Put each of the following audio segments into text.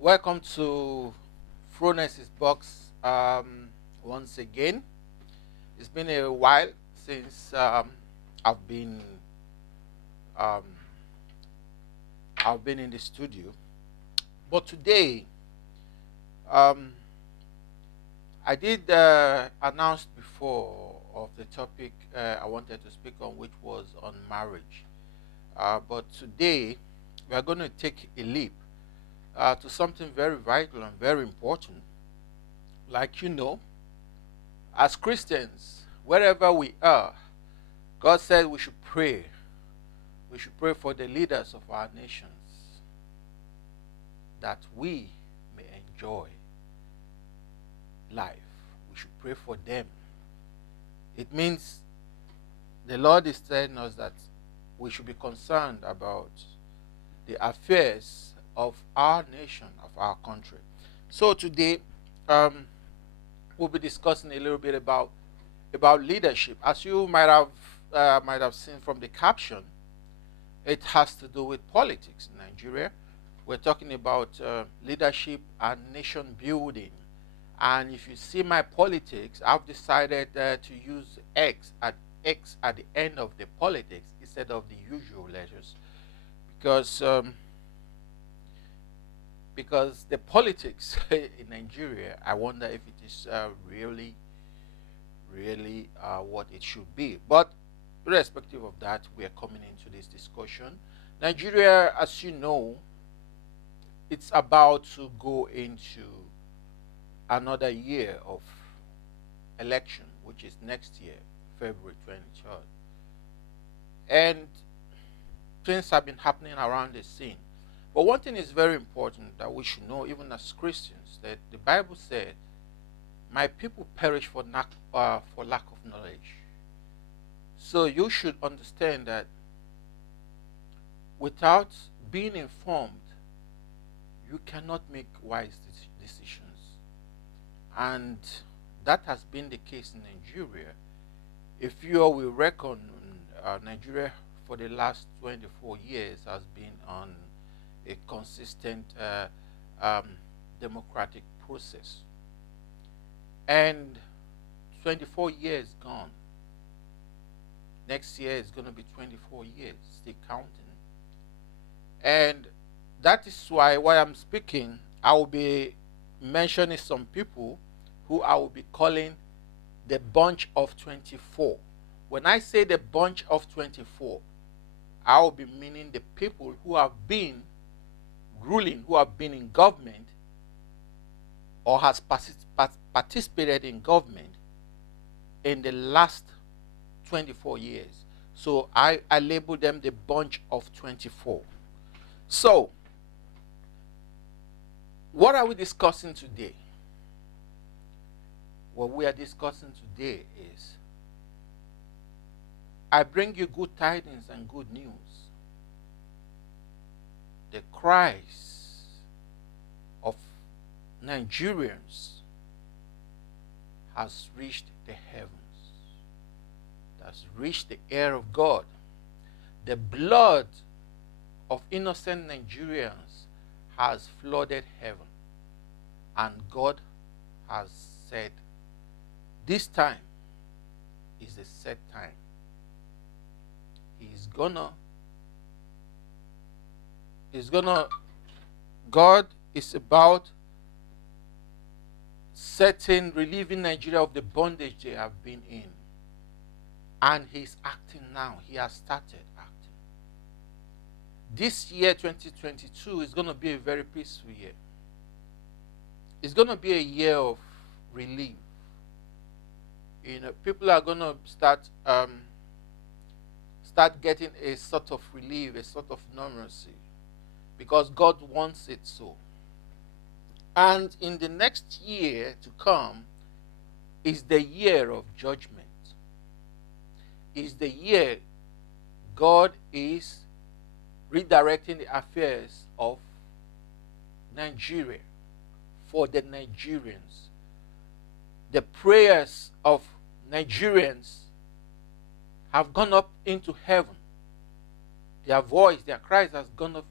Welcome to Frones's Box once again. It's been a while since I've been um, I've been in the studio, but today um, I did announce before of the topic I wanted to speak on, which was on marriage. But today we are going to take a leap to something very vital and very important. Like as Christians, wherever we are, God said we should pray. We should pray for the leaders of our nations that we may enjoy life. We should pray for them. It means the Lord is telling us that we should be concerned about the affairs of our nation, of our country. So today, we'll be discussing a little bit about leadership. As you might have seen from the caption, it has to do with politics in Nigeria. We're talking about leadership and nation building. And if you see my politics, I've decided to use X at the end of the politics instead of the usual letters, because the politics in Nigeria, I wonder if it is really what it should be. But irrespective of that, we are coming into this discussion. Nigeria, as you know, it's about to go into another year of election, which is next year, February 23rd. And things have been happening around the scene. But one thing is very important that we should know, even as Christians, that the Bible said, "My people perish for lack of knowledge." So you should understand that without being informed, you cannot make wise decisions. And that has been the case in Nigeria. If you will reckon, Nigeria for the last 24 years has been on a consistent democratic process. And 24 years gone. Next year is going to be 24 years, still counting. And that is why while I'm speaking, I will be mentioning some people who I will be calling the bunch of 24. When I say the bunch of 24, I will be meaning the people who have been ruling, who have been in government or has participated in government in the last 24 years. So I label them the bunch of 24. So what are we discussing today? What we are discussing today is, I bring you good tidings and good news. The cries of Nigerians has reached the heavens, has reached the ear of God. The blood of innocent Nigerians has flooded heaven, and God has said, this time is the set time. God is about relieving Nigeria of the bondage they have been in. And he's acting now. He has started acting. This year, 2022, is going to be a very peaceful year. It's going to be a year of relief. People are going to start getting a sort of relief, a sort of normalcy, because God wants it so. And in the next year to come is the year of judgment. Is the year God is redirecting the affairs of Nigeria for the Nigerians. The prayers of Nigerians have gone up into heaven. Their voice, their cries has gone up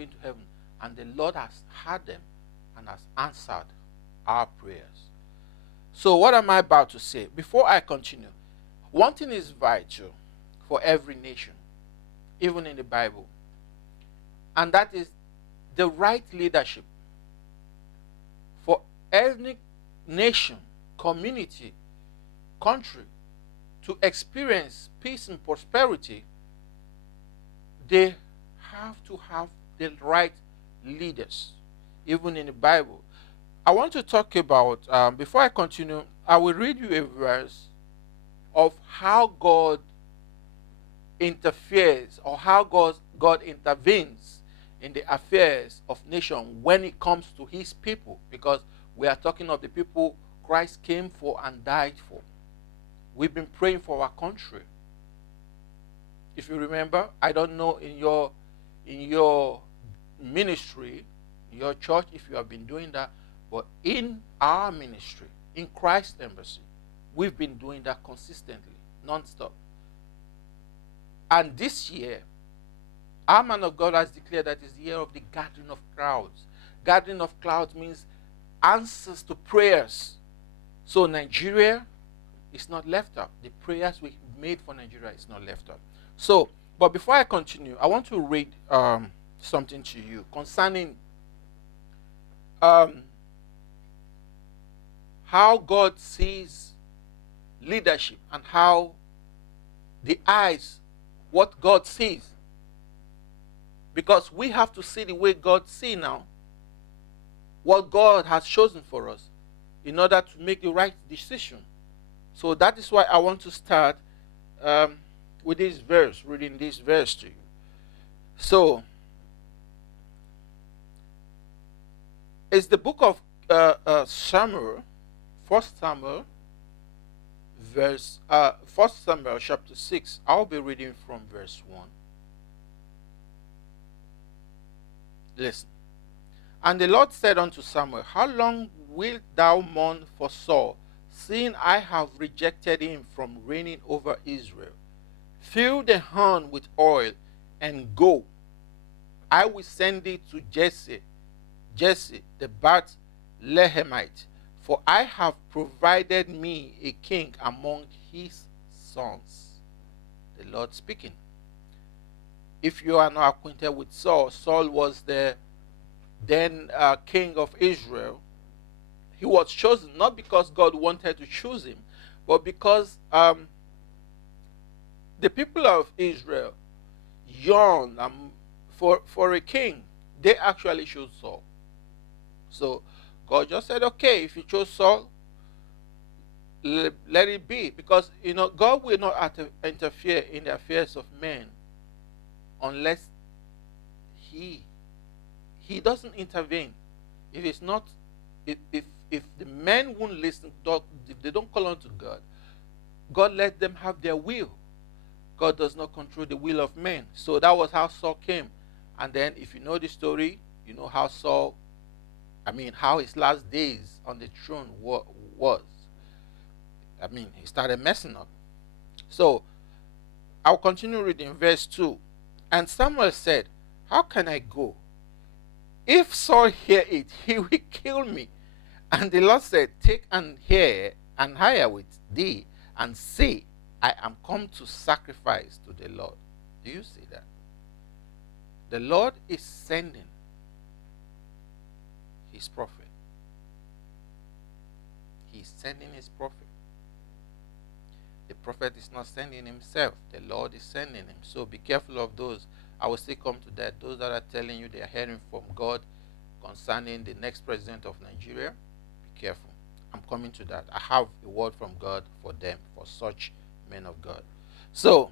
into heaven. And the Lord has heard them and has answered our prayers. So what am I about to say? Before I continue, one thing is vital for every nation, even in the Bible, and that is the right leadership. For every nation, community, country to experience peace and prosperity, they have to have the right leaders, even in the Bible. I want to talk about, before I continue, I will read you a verse of how God interferes, or how God intervenes in the affairs of nation when it comes to his people, because we are talking of the people Christ came for and died for. We've been praying for our country. If you remember, I don't know in your ministry, in your church, if you have been doing that, but in our ministry, in Christ Embassy, we've been doing that consistently, non-stop. And this year, our man of God has declared that it's the year of the gathering of crowds. Gathering of crowds means answers to prayers. So Nigeria is not left out. The prayers we made for Nigeria is not left out. So, but before I continue, I want to read something to you concerning how God sees leadership and how the eyes, what God sees. Because we have to see the way God sees now, what God has chosen for us, in order to make the right decision. So that is why I want to start with this verse, reading this verse to you. So, it's the book of Samuel, 1 Samuel, verse 1 Samuel chapter 6. I'll be reading from verse 1. Listen. And the Lord said unto Samuel, How long wilt thou mourn for Saul, seeing I have rejected him from reigning over Israel? Fill the horn with oil, and go. I will send thee to Jesse the Bethlehemite, for I have provided me a king among his sons. The Lord speaking. If you are not acquainted with Saul, Saul was the then king of Israel. He was chosen not because God wanted to choose him, but because the people of Israel yearned for a king. They actually chose Saul. So God just said, okay, if you chose Saul, let it be. Because, God will not interfere in the affairs of men unless he doesn't intervene. If it's not, if the men won't listen, if they don't call on to God, God let them have their will. God does not control the will of men. So that was how Saul came. And then if you know the story, you know how how his last days on the throne was. He started messing up. So I'll continue reading verse 2. And Samuel said, How can I go? If Saul hear it, he will kill me. And the Lord said, Take and hire with thee, and say, I am come to sacrifice to the Lord. Do you see that? The Lord is sending his prophet. He's sending his prophet. The prophet is not sending himself. The Lord is sending him. So be careful of those. I will still come to that. Those that are telling you they are hearing from God concerning the next president of Nigeria, be careful. I'm coming to that. I have a word from God for them, for such men of God. So,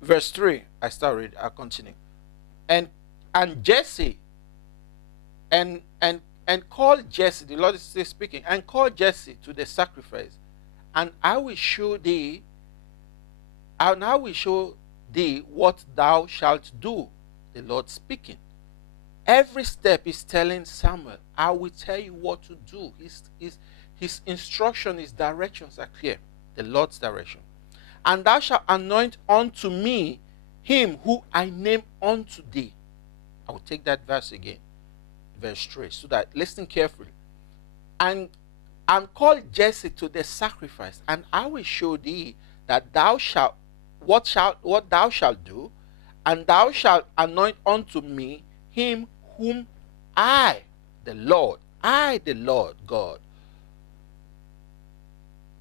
verse 3, I continue. And Jesse, and call Jesse, the Lord is still speaking, and call Jesse to the sacrifice, and I will show thee what thou shalt do. The Lord speaking. Every step is telling Samuel, I will tell you what to do. His instruction, his directions are clear. The Lord's direction. And thou shalt anoint unto me him who I name unto thee. I will take that verse again, verse 3, so that listen carefully. And call Jesse to the sacrifice, and I will show thee that thou shalt what thou shalt do, and thou shalt anoint unto me him whom I, the Lord God,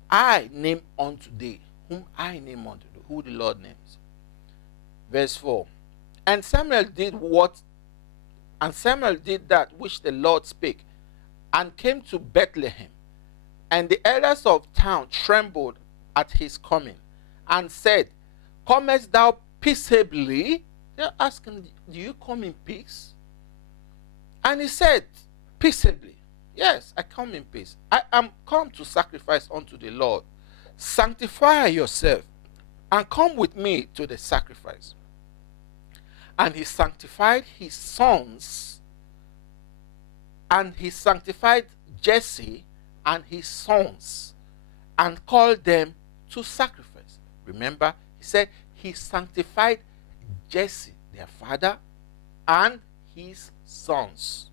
I name unto thee, whom I name unto thee, who the Lord names. Verse 4. And Samuel did that which the Lord spake, and came to Bethlehem. And the elders of town trembled at his coming, and said, Comest thou peaceably? They're asking, do you come in peace? And he said, peaceably. Yes, I come in peace. I am come to sacrifice unto the Lord. Sanctify yourself, and come with me to the sacrifice. And he sanctified his sons, and he sanctified Jesse and his sons, and called them to sacrifice. Remember, he said he sanctified Jesse, their father, and his sons.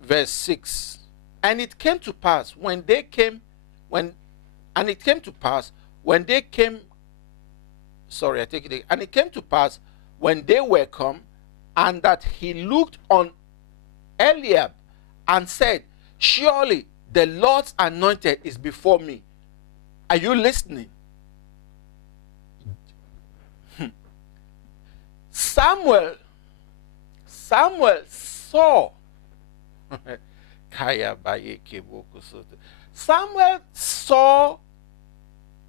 Verse 6. And it came to pass when they came, and it came to pass when they were come, and that he looked on Eliab and said, Surely the Lord's anointed is before me. Are you listening? Samuel saw Samuel saw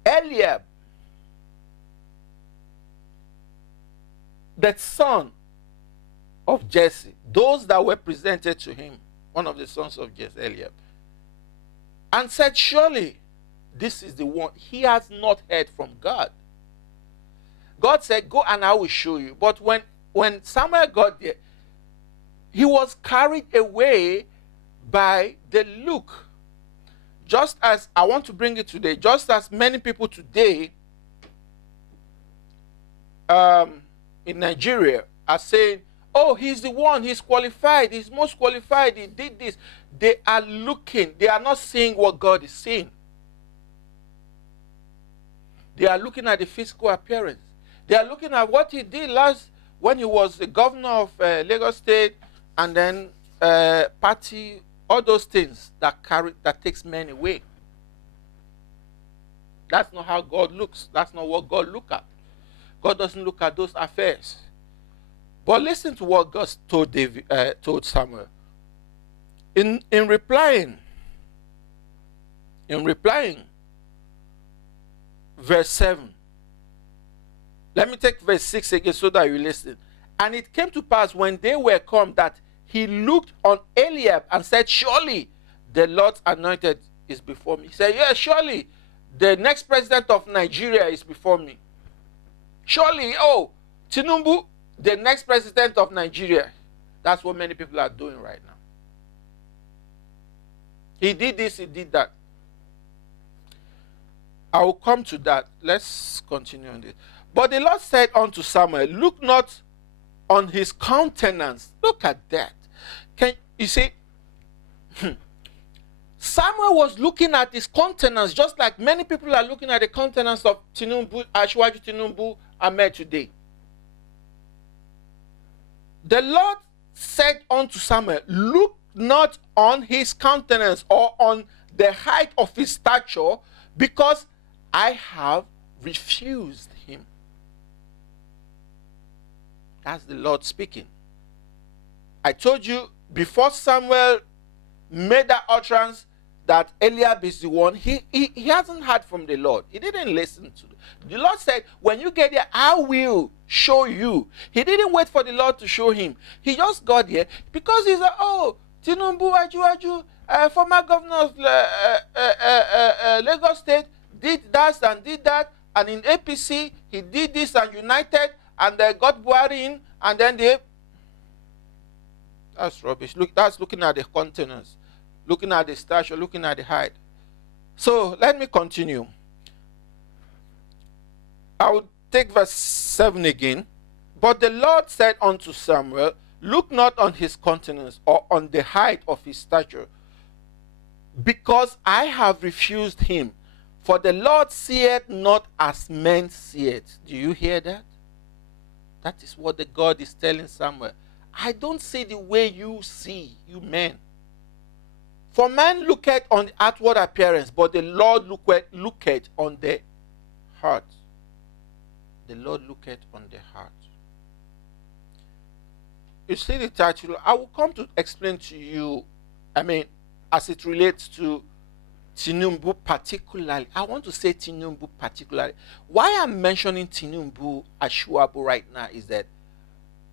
Eliab, the son of Jesse, those that were presented to him, one of the sons of Jesse, Eliab, and said, Surely this is the one. He has not heard from God. God said, Go and I will show you. But when Samuel got there, he was carried away by the look. Just as I want to bring it today, just as many people today in Nigeria are saying, oh, he's the one, he's qualified, he's most qualified, he did this. They are looking, they are not seeing what God is seeing. They are looking at the physical appearance. They are looking at what he did last when he was the governor of Lagos State, and then party, all those things that takes men away. That's not how God looks. That's not what God looks at. God doesn't look at those affairs. But listen to what God told Samuel. In replying, verse 7. Let me take verse 6 again so that you listen. And it came to pass when they were come that he looked on Eliab and said, Surely the Lord's anointed is before me. He said, yes, surely the next president of Nigeria is before me. Surely, oh, Tinubu, the next president of Nigeria. That's what many people are doing right now. He did this, he did that. I will come to that. Let's continue on this. But the Lord said unto Samuel, Look not on his countenance. Look at that. Can you see? Samuel was looking at his countenance just like many people are looking at the countenance of Tinubu, Ashwaju Tinubu, Ahmed today. The Lord said unto Samuel, Look not on his countenance or on the height of his stature, because I have refused him. That's the Lord speaking. I told you before Samuel made that utterance that Eliab is the one, he hasn't heard from the Lord. He didn't listen to the Lord said, when you get there, I will show you. He didn't wait for the Lord to show him. He just got there because he's like, oh, Tinubu, Aju, former governor of Lagos State, did that and did that, and in APC, he did this and united, and they got Buhari in, and then they... That's rubbish. Look, that's looking at the countenance, looking at the stature, looking at the height. So let me continue. I will take verse 7 again. But the Lord said unto Samuel, look not on his countenance or on the height of his stature, because I have refused him. For the Lord seeth not as men see it. Do you hear that? That is what the God is telling Samuel. I don't see the way you see, you men. For man looketh on the outward appearance, but the Lord looketh on the heart. The Lord looketh on the heart. You see the title. I will come to explain to you, as it relates to Tinubu particularly. I want to say Tinubu particularly. Why I'm mentioning Tinubu Ashwabu right now is that,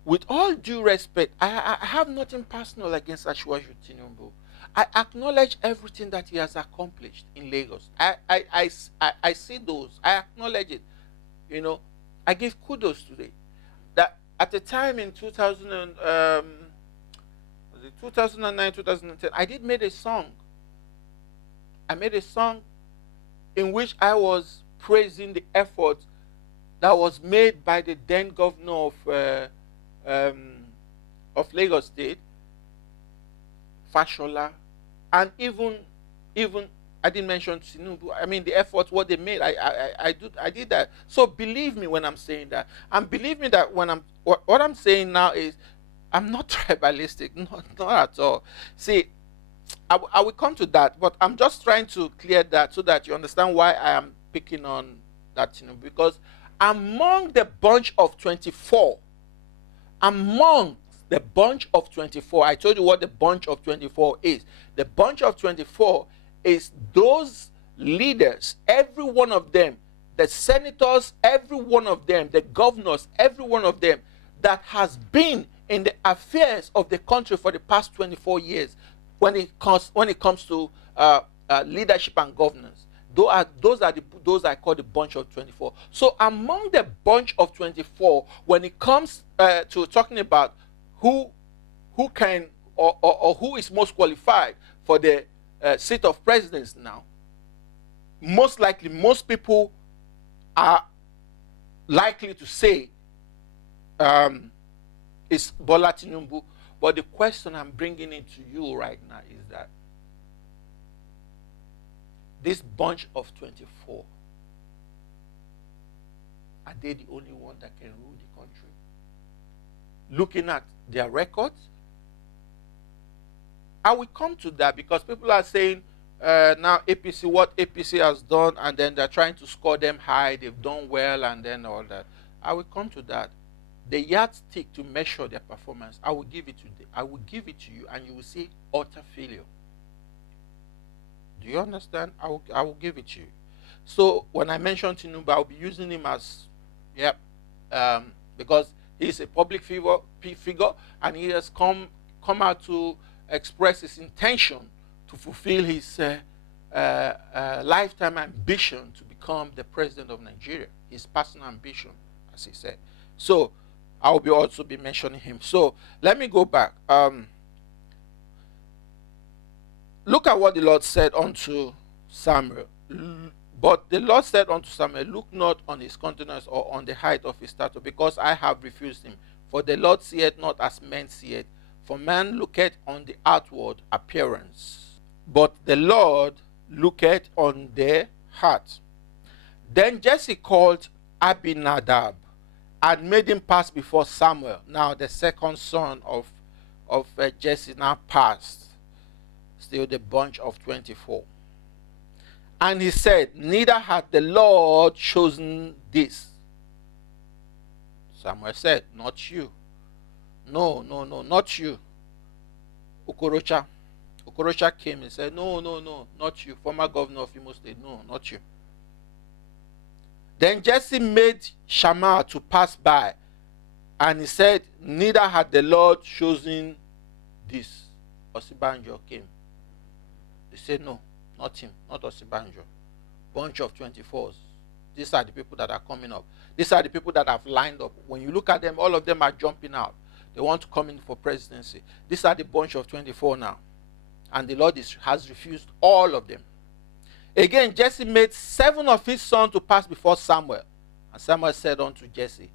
with all due respect, I have nothing personal against Ashwaju Tinubu. I acknowledge everything that he has accomplished in Lagos. I see those. I acknowledge it. I give kudos today. That at the time in 2009, 2010, I did make a song. I made a song in which I was praising the effort that was made by the then governor of Lagos State, Fashola, and even I didn't mention Tinubu. The efforts what they made, I did that. So believe me when I'm saying that, and believe me that when what I'm saying now is, I'm not tribalistic, not at all. See, I will come to that, but I'm just trying to clear that so that you understand why I am picking on that Tinubu. Because among the bunch of 24, the bunch of 24, I told you what the bunch of 24 is. The bunch of 24 is those leaders, every one of them, the senators, every one of them, the governors, every one of them, that has been in the affairs of the country for the past 24 years when it comes to leadership and governance. Those I call the bunch of 24. So among the bunch of 24, when it comes to talking about who can or who is most qualified for the seat of presidents now, most likely most people are likely to say it's Bola Tinubu. But the question I'm bringing into you right now is that this bunch of 24, are they the only one that can rule the country? Looking at their records, I will come to that, because people are saying now APC, what APC has done, and then they're trying to score them high, they've done well, and then all that. I will come to that. The yardstick to measure their performance, I will give it to you, and you will see utter failure. Do you understand? I will give it to you. So when I mention Tinubu, I'll be using him as, because he's a public figure, and he has come out to express his intention to fulfill his lifetime ambition to become the president of Nigeria. His personal ambition, as he said. So I will also be mentioning him. So let me go back. Look at what the Lord said unto Samuel. But the Lord said unto Samuel, look not on his countenance or on the height of his stature, because I have refused him. For the Lord seeth not as men see it. For man looketh on the outward appearance, but the Lord looketh on the heart. Then Jesse called Abinadab and made him pass before Samuel. Now the second son of Jesse now passed. Still the bunch of 24. And he said, neither had the Lord chosen this. Samuel said, not you. No, not you. Okorocha came and said, no, not you. Former governor of Imo State, no, not you. Then Jesse made Shammah to pass by, and he said, neither had the Lord chosen this. Osibanjo came. They said, no, not him, not Osibanjo. Bunch of 24s. These are the people that are coming up. These are the people that have lined up. When you look at them, all of them are jumping out. They want to come in for presidency. These are the bunch of 24 now. And the Lord has refused all of them. Again, Jesse made 7 of his sons to pass before Samuel. And Samuel said unto Jesse,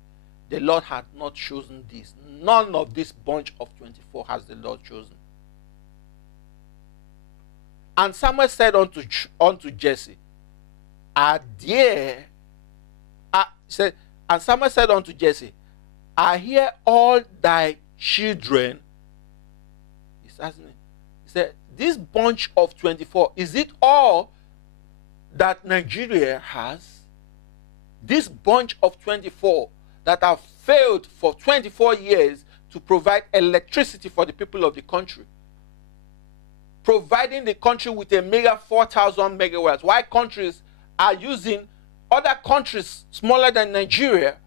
the Lord hath not chosen this. None of this bunch of 24 has the Lord chosen. And Samuel said unto Jesse, and Samuel said unto Jesse, I hear all thy children. He's asking me, he said, this bunch of 24, is it all that Nigeria has? This bunch of 24 that have failed for 24 years to provide electricity for the people of the country, providing the country with a mega 4,000 megawatts. Why countries are using, other countries smaller than Nigeria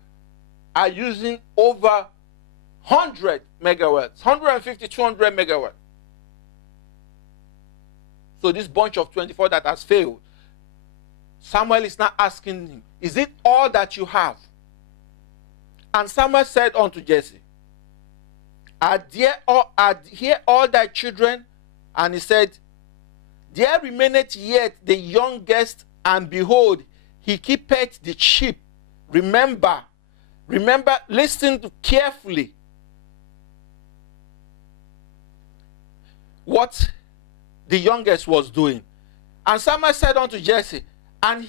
are using over 100 megawatts, 150, 200 megawatts. So this bunch of 24 that has failed, Samuel is now asking him, is it all that you have? And Samuel said unto Jesse, are here all thy children? And he said, there remaineth yet the youngest, and behold, he keepeth the sheep. Remember, listen carefully what the youngest was doing. And Samuel said unto Jesse, and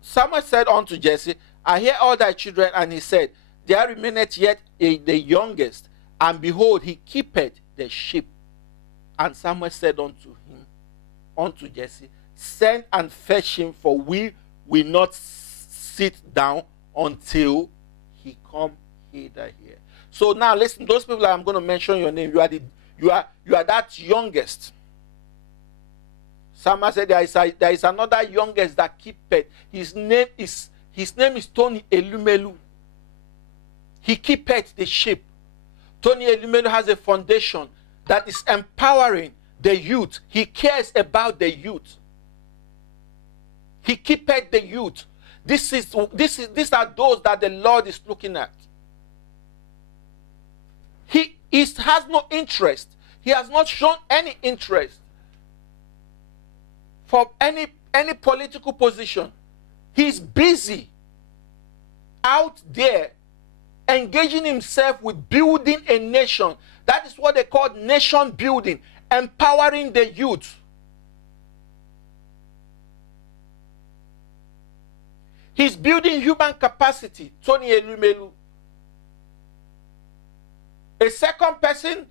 Samuel said unto Jesse, I hear all thy children. And he said, there remaineth yet the youngest, and behold, he keepeth the sheep. And Samuel said unto Jesse, send and fetch him, for we will not sit down until he come hither here. So now listen, those people that I'm going to mention your name, you are that youngest. Samuel said there is another youngest that keepeth. His name is Toni Elumelu. He keepeth the sheep. Toni Elumelu has a foundation that is empowering the youth. He cares about the youth. He keepeth the youth. These are those that the Lord is looking at. He has no interest. He has not shown any interest for any political position. He's busy out there engaging himself with building a nation. That is what they call nation building, empowering the youth. He's building human capacity, Toni Elumelu. A second person,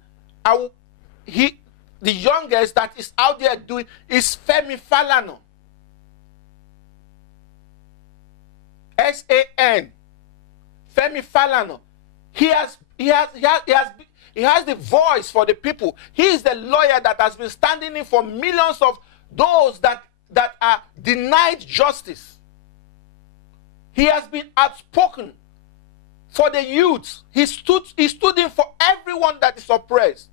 the youngest that is out there doing, is Femi Falana. S-A-N. Femi Falana. He has the voice for the people. He is the lawyer that has been standing in for millions of those that are denied justice. He has been outspoken for the youth. He stood in for everyone that is oppressed.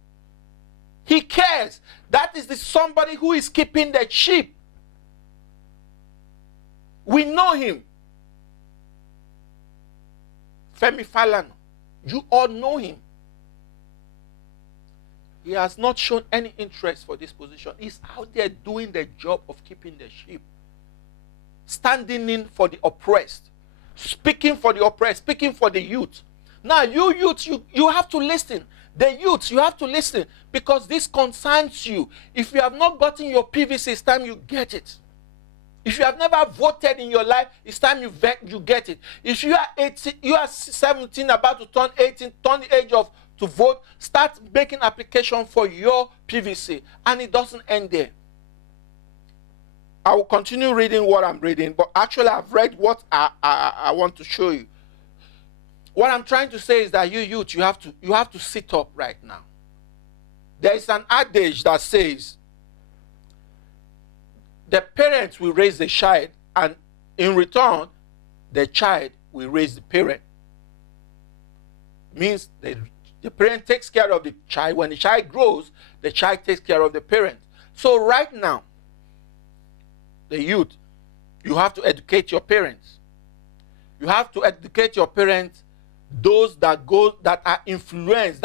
He cares. That is somebody who is keeping the sheep. We know him. Femi Falana. You all know him. He has not shown any interest for this position. He's out there doing the job of keeping the sheep. Standing in for the oppressed. Speaking for the oppressed. Speaking for the youth. Now, you youth, you have to listen. The youth, you have to listen, because this concerns you. If you have not gotten your PVC, it's time you get it. If you have never voted in your life, it's time you get it. If you are 18, you are 17, about to turn 18, turn the age to vote, start making application for your PVC. And it doesn't end there. I will continue reading what I'm reading, but actually I've read what I want to show you. What I'm trying to say is that you youth, you have to sit up right now. There is an adage that says, the parents will raise the child, and in return, the child will raise the parent. Means the parent takes care of the child. When the child grows, the child takes care of the parent. So right now, the youth, you have to educate your parents. You have to educate your parents, those that are influenced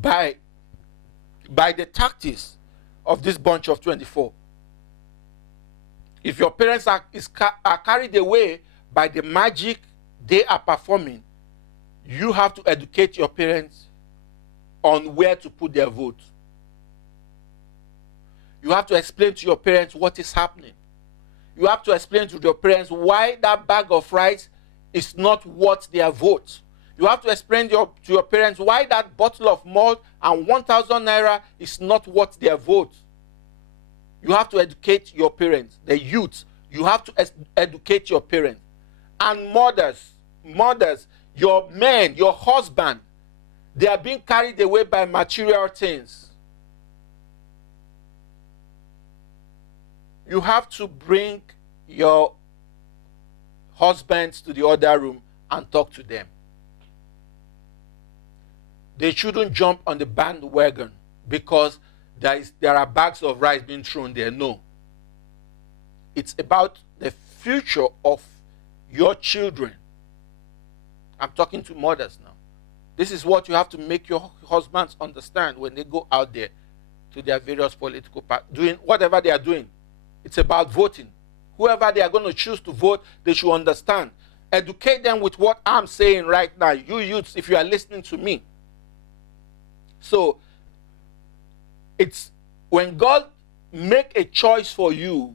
by the tactics of this bunch of 24. If your parents are carried away by the magic they are performing, you have to educate your parents on where to put their vote. You have to explain to your parents what is happening. You have to explain to your parents why that bag of rice is not worth their vote. You have to explain to your parents why that bottle of malt and 1,000 naira is not worth their vote. You have to educate your parents, the youth. You have to educate your parents. And mothers, your men, your husband, they are being carried away by material things. You have to bring your husbands to the other room and talk to them. They shouldn't jump on the bandwagon because there are bags of rice being thrown there. No. It's about the future of your children. I'm talking to mothers now. This is what you have to make your husbands understand when they go out there to their various political parties, doing whatever they are doing. It's about voting. Whoever they are going to choose to vote, they should understand. Educate them with what I'm saying right now. You youths, if you are listening to me. So, it's when God make a choice for you,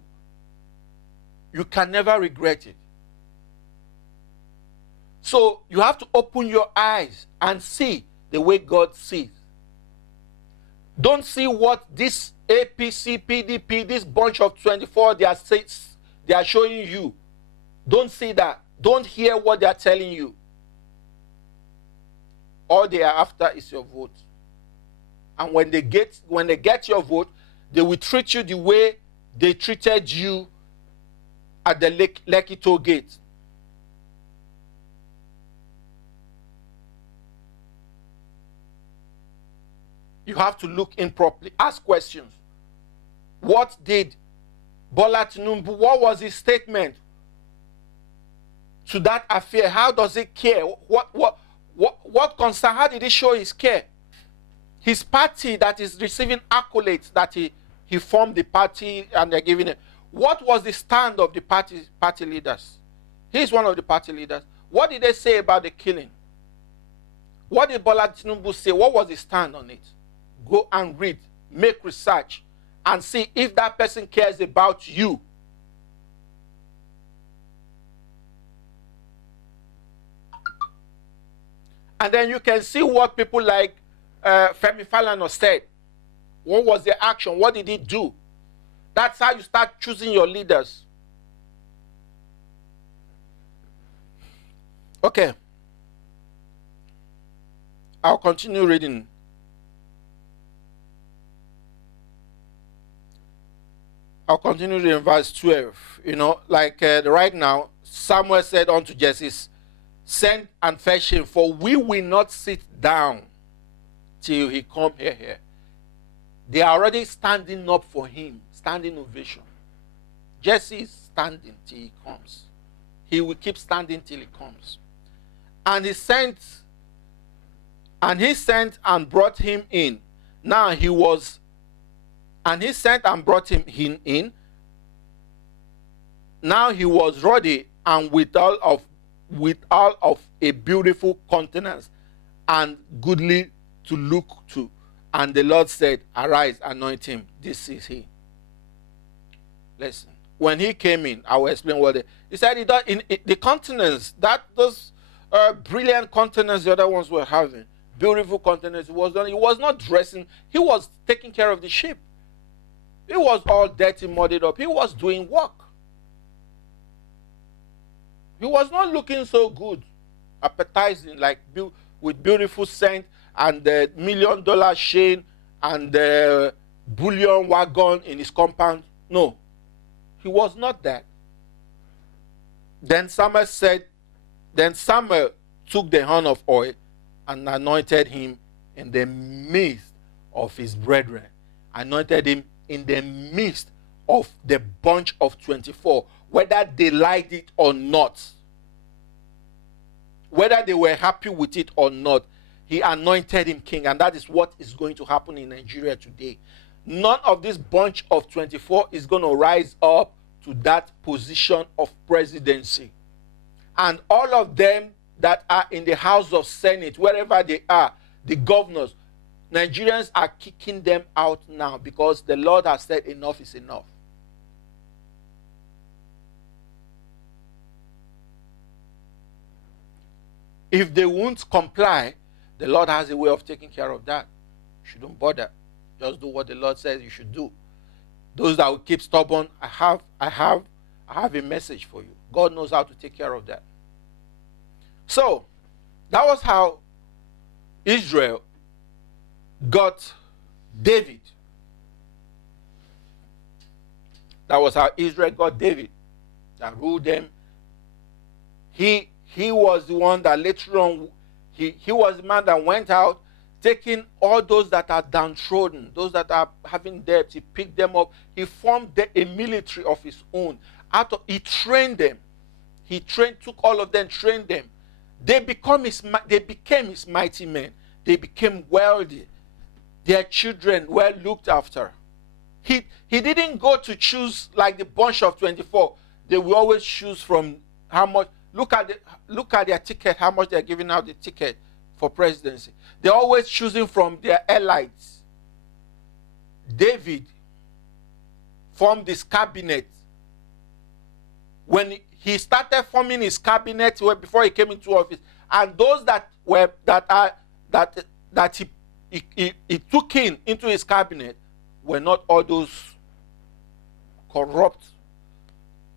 you can never regret it. So, you have to open your eyes and see the way God sees. Don't see what this APC, PDP, this bunch of 24, they are showing you. Don't see that. Don't hear what they are telling you. All they are after is your vote. And when they get your vote, they will treat you the way they treated you at the Lekki toll gate. You have to look in properly. Ask questions. What did Bola Tinubu, what was his statement to that affair? How does he care? What concern? How did he show his care? His party that is receiving accolades that he formed the party and they're giving it. What was the stand of the party leaders? He's one of the party leaders. What did they say about the killing? What did Bola Tinubu say? What was his stand on it? Go and read, make research, and see if that person cares about you. And then you can see what people like Femi Falana said. What was their action? What did he do? That's how you start choosing your leaders. Okay. I'll continue reading. I'll continue reading verse 12. You know, like right now, Samuel said unto Jesse, send and fetch him, for we will not sit down till he come here. They are already standing up for him, standing ovation. Jesse is standing till he comes. He will keep standing till he comes. And he sent and brought him in. Now he was, and he sent and brought him in. Now he was ruddy and withal of a beautiful countenance and goodly to look to. And the Lord said, arise, anoint him. This is he. Listen. When he came in, I will explain what he said. The countenance, those brilliant countenance the other ones were having, beautiful countenance. He was not dressing. He was taking care of the sheep. He was all dirty, muddied up. He was doing work. He was not looking so good, appetizing, like with beautiful scent and the $1 million chain and the bullion wagon in his compound. No, he was not that. Then Samuel took the horn of oil and anointed him in the midst of his brethren. Anointed him in the midst of the bunch of 24, whether they liked it or not. Whether they were happy with it or not, he anointed him king. And that is what is going to happen in Nigeria today. None of this bunch of 24 is going to rise up to that position of presidency. And all of them that are in the House of Senate, wherever they are, the governors, Nigerians are kicking them out now because the Lord has said enough is enough. If they won't comply, the Lord has a way of taking care of that. You shouldn't bother. Just do what the Lord says you should do. Those that will keep stubborn, I have a message for you. God knows how to take care of that. So, that was how Israel got David. That was how Israel got David, that ruled them. He was the one that later on, he was the man that went out, taking all those that are downtrodden, those that are having debt, he picked them up. He formed a military of his own. He trained them. He took all of them, trained them. They became his mighty men. They became wealthy. Their children were looked after. He didn't go to choose like the bunch of 24. They will always choose from how much. Look at their ticket, how much they're giving out the ticket for presidency. They're always choosing from their allies. David formed his cabinet. When he started forming his cabinet before he came into office, and those that he took into his cabinet were not all those corrupt,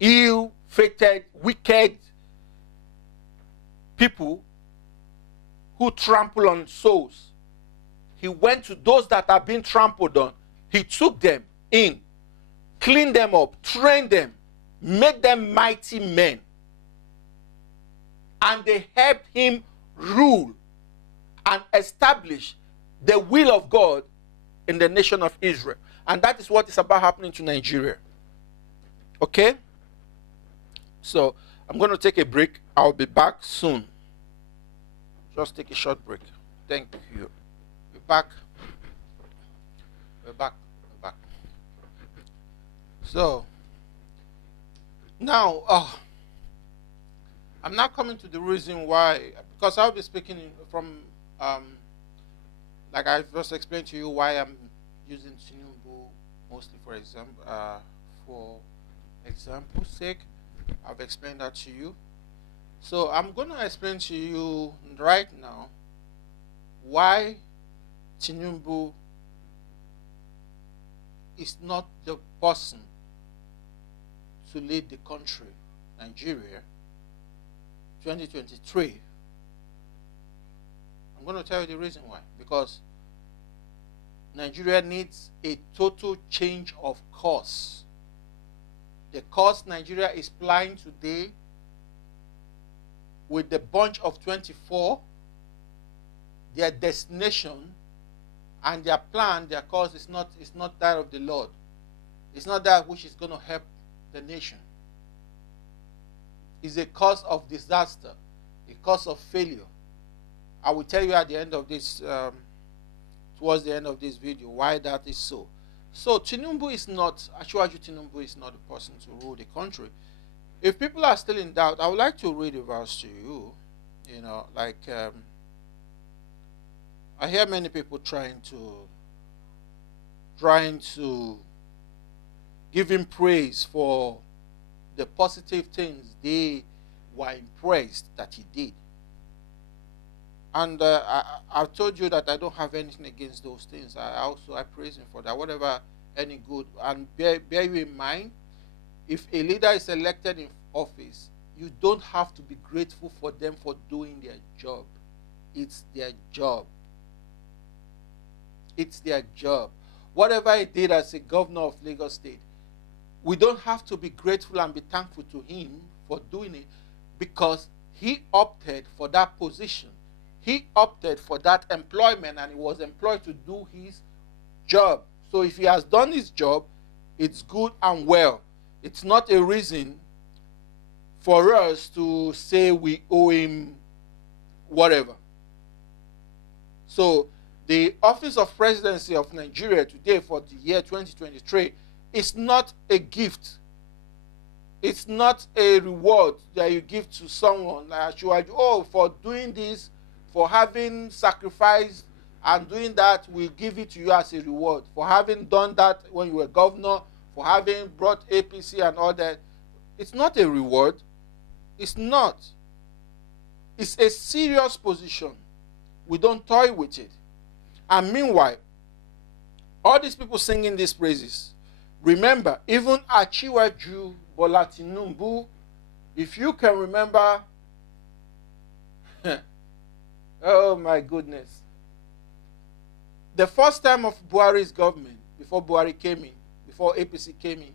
ill-fated, wicked people who trample on souls. He went to those that are being trampled on. He took them in, cleaned them up, trained them, made them mighty men. And they helped him rule and establish the will of God in the nation of Israel. And that is what is about happening to Nigeria. Okay? So, I'm going to take a break. I'll be back soon. Just take a short break. Thank you. We're back. We're back. So, now, I'm not coming to the reason why, because I'll be speaking from, like I just explained to you why I'm using Tinubu mostly for example's sake. I've explained that to you. So I'm going to explain to you right now why Tinubu is not the person to lead the country, Nigeria, 2023. I'm going to tell you the reason why. Because Nigeria needs a total change of course. The course Nigeria is plying today with the bunch of 24, their destination and their plan, their course is not that of the Lord. It's not that which is going to help the nation. It's a cause of disaster, a cause of failure. I will tell you at the end of this, towards the end of this video, why that is so. So Tinubu is not the person to rule the country. If people are still in doubt, I would like to read a verse to you. You know, like I hear many people trying to give him praise for the positive things they were impressed that he did. And I've told you that I don't have anything against those things. I praise him for that, whatever any good. And bear you in mind, if a leader is elected in office, you don't have to be grateful for them for doing their job. It's their job. It's their job. Whatever he did as a governor of Lagos State, we don't have to be grateful and be thankful to him for doing it because he opted for that position. He opted for that employment and he was employed to do his job. So if he has done his job, it's good and well. It's not a reason for us to say we owe him whatever. So the office of presidency of Nigeria today for the year 2023 is not a gift. It's not a reward that you give to someone like Asiwaju. Oh, for doing this, for having sacrificed and doing that, we give it to you as a reward. For having done that when you were governor, for having brought APC and all that. It's not a reward. It's not. It's a serious position. We don't toy with it. And meanwhile, all these people singing these praises, remember, even Asiwaju Bola Tinubu, if you can remember, oh my goodness, the first time of Buhari's government, before Buhari came in, before APC came in,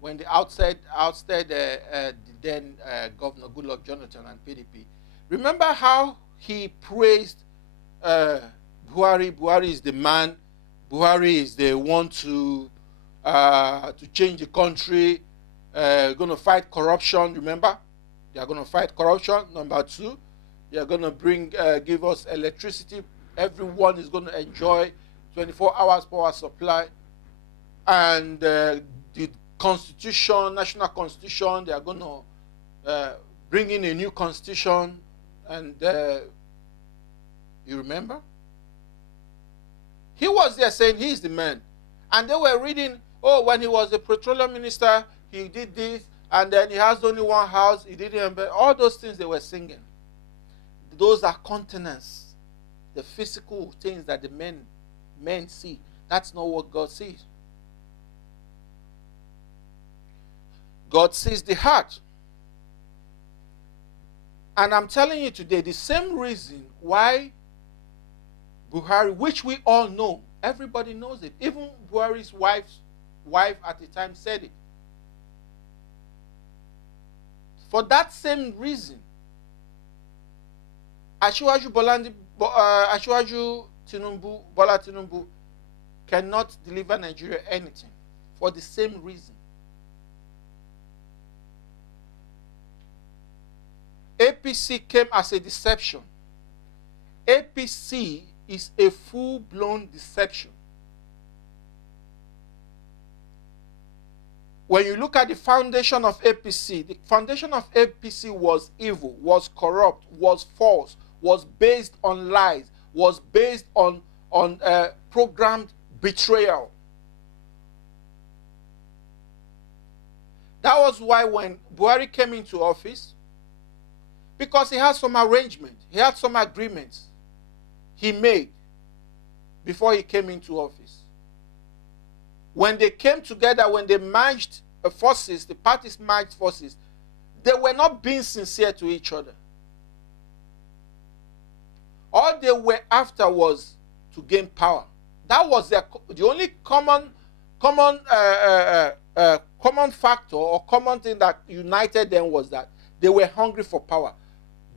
when they ousted the then Governor Goodluck Jonathan and PDP, remember how he praised Buhari? Buhari is the man. Buhari is the one to change the country. Going to fight corruption. Remember, they are going to fight corruption. Number two, they are going to give us electricity. Everyone is going to enjoy 24 hours power supply, and the constitution, national constitution, they are going to bring in a new constitution. And you remember? He was there saying he's the man. And they were reading, oh, when he was the petroleum minister, he did this, and then he has only one house, he didn't, all those things they were singing. Those are countenance, the physical things that the men see. That's not what God sees. God sees the heart. And I'm telling you today, the same reason why Buhari, which we all know, everybody knows it. Even Buhari's wife at the time said it. For that same reason, Asiwaju Tinubu, Bola Tinubu cannot deliver Nigeria anything. For the same reason. APC came as a deception. APC is a full-blown deception. When you look at the foundation of APC, the foundation of APC was evil, was corrupt, was false, was based on lies, was based on programmed betrayal. That was why when Buhari came into office, because he had some arrangement, he had some agreements he made before he came into office. When they came together, when they merged forces, the parties merged forces, they were not being sincere to each other. All they were after was to gain power. That was the only common factor or common thing that united them was that they were hungry for power.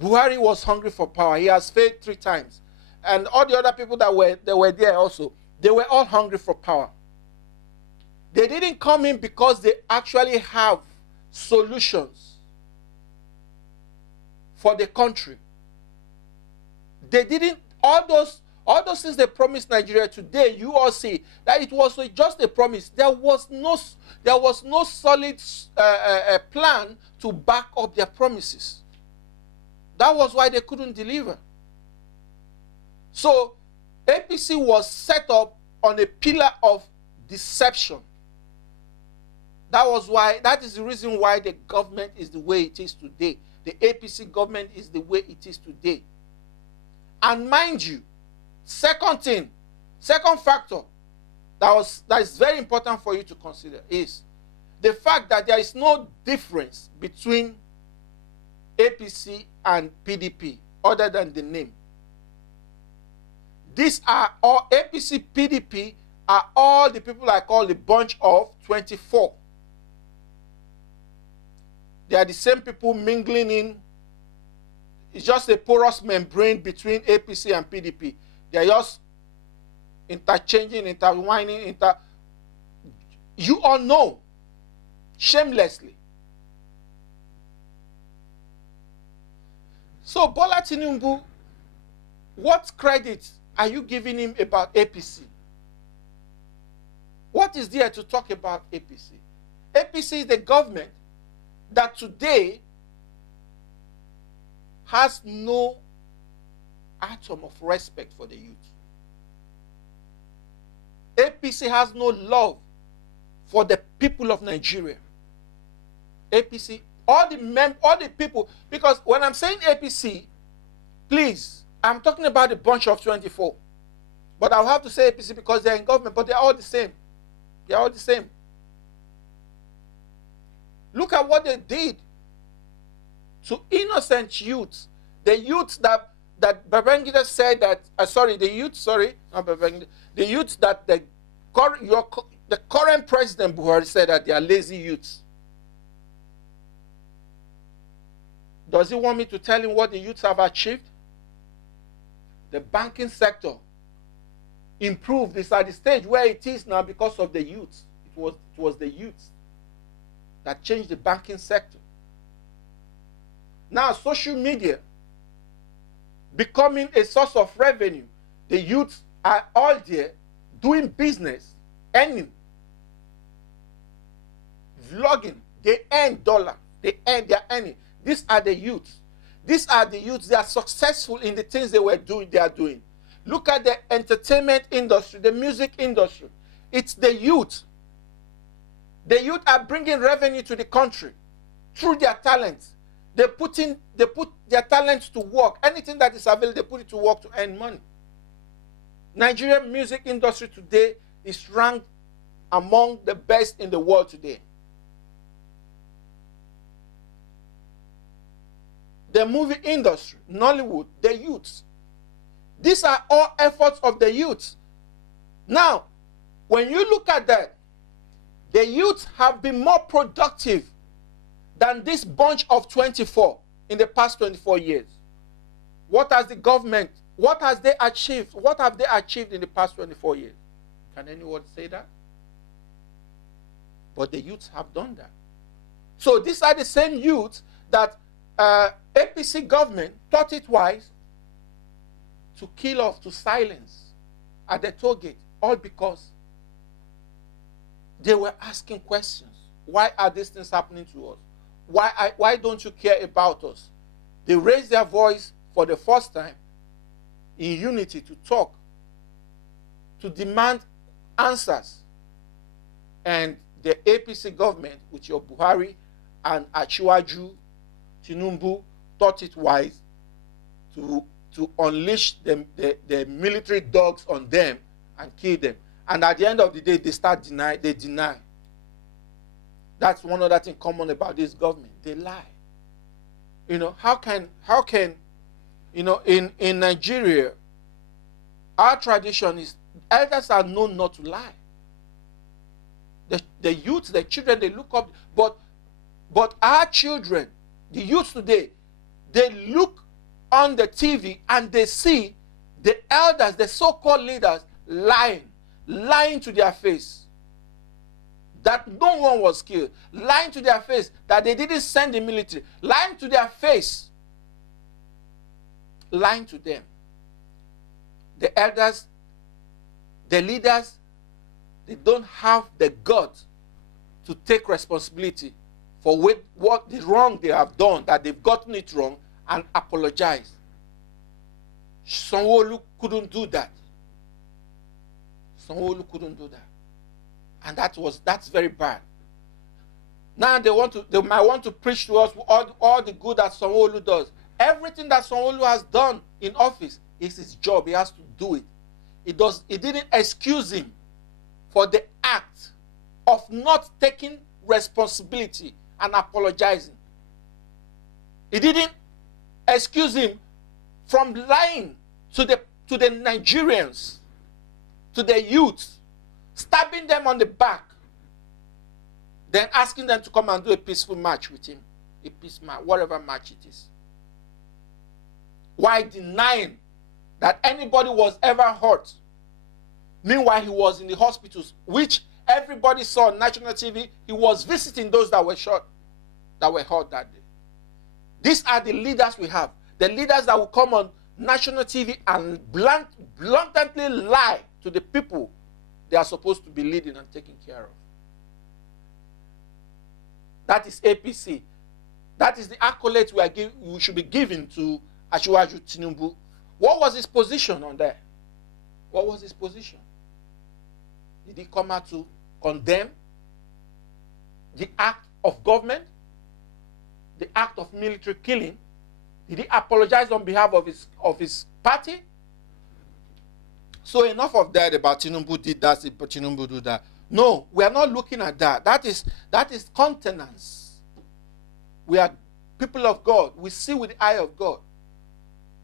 Buhari was hungry for power. He has failed 3 times. And all the other people that were there also, they were all hungry for power. They didn't come in because they actually have solutions for the country. They didn't, all those things they promised Nigeria today, you all see that it was just a promise. There was no solid plan to back up their promises. That was why they couldn't deliver. So APC was set up on a pillar of deception. That is the reason why the government is the way it is today. The APC government is the way it is today. And mind you, second factor that is very important for you to consider is the fact that there is no difference between APC and PDP other than the name. These are all APC, PDP are all the people I call the bunch of 24. They are the same people mingling in. It's just a porous membrane between APC and PDP. They are just interchanging, intertwining, You all know, shamelessly. So Bola Tinubu, what credit are you giving him about APC? What is there to talk about APC? APC is the government. that today has no atom of respect for the youth. APC has no love for the people of Nigeria. APC, all the people, because when I'm saying APC, please, I'm talking about the bunch of 24. But I'll have to say APC because they're in government, but they're all the same. They're all the same. Look at what they did to innocent youths. The youths that Babangida said that, the youth that the current President Buhari said that they are lazy youths. Does he want me to tell him what the youths have achieved? The banking sector improved. It's at the stage where it is now because of the youths. It was the youths that changed the banking sector. Now social media becoming a source of revenue. The youths are all there doing business, earning, vlogging. They earn dollar. They are earning. These are the youths. These are the youths. They are successful in the things they are doing. Look at the entertainment industry, the music industry. It's the youth. The youth are bringing revenue to the country through their talents. They put their talents to work. Anything that is available, they put it to work to earn money. Nigerian music industry today is ranked among the best in the world today. The movie industry, Nollywood, the youths. These are all efforts of the youths. Now, when you look at that, the youths have been more productive than this bunch of 24 in the past 24 years. What has the government, what has they achieved? What have they achieved in the past 24 years? Can anyone say that? But the youths have done that. So these are the same youths that APC government thought it wise to kill off, to silence at the toll gate, all because they were asking questions. Why are these things happening to us? Why don't you care about us? They raised their voice for the first time in unity to talk, to demand answers. And the APC government, with your Buhari and Achiwaju, Tinubu, thought it wise to unleash the military dogs on them and kill them. And at the end of the day, they deny. That's one other thing common about this government. They lie. You know, how can you know, in Nigeria, our tradition is elders are known not to lie. The youth, the children, they look up, but our children, the youth today, they look on the TV and they see the elders, the so-called leaders, lying to their face that no one was killed, lying to their face that they didn't send the military, lying to their face, lying to them. The elders, the leaders, they don't have the guts to take responsibility for what the wrong they have done, that they've gotten it wrong, and apologize. Sanwo-Olu couldn't do that. Sanwo-Olu couldn't do that. And that's very bad. Now they might want to preach to us all the good that Sanwo-Olu does. Everything that Sanwo-Olu has done in office is his job. He has to do it. It didn't excuse him for the act of not taking responsibility and apologizing. It didn't excuse him from lying to the Nigerians, to the youth, stabbing them on the back, then asking them to come and do a peaceful march with him, a peace march, whatever march it is. Why denying that anybody was ever hurt? Meanwhile, he was in the hospitals, which everybody saw on national TV. He was visiting those that were shot, that were hurt that day. These are the leaders we have. The leaders that will come on national TV and bluntly lie to the people they are supposed to be leading and taking care of. That is APC. That is the accolade we should be giving to Asiwaju Tinubu. What was his position on that? What was his position? Did he come out to condemn the act of government, the act of military killing? Did he apologize on behalf of his party? So enough of that about Tinubu did that, Tinubu do that. No, we are not looking at that. That is countenance. We are people of God. We see with the eye of God.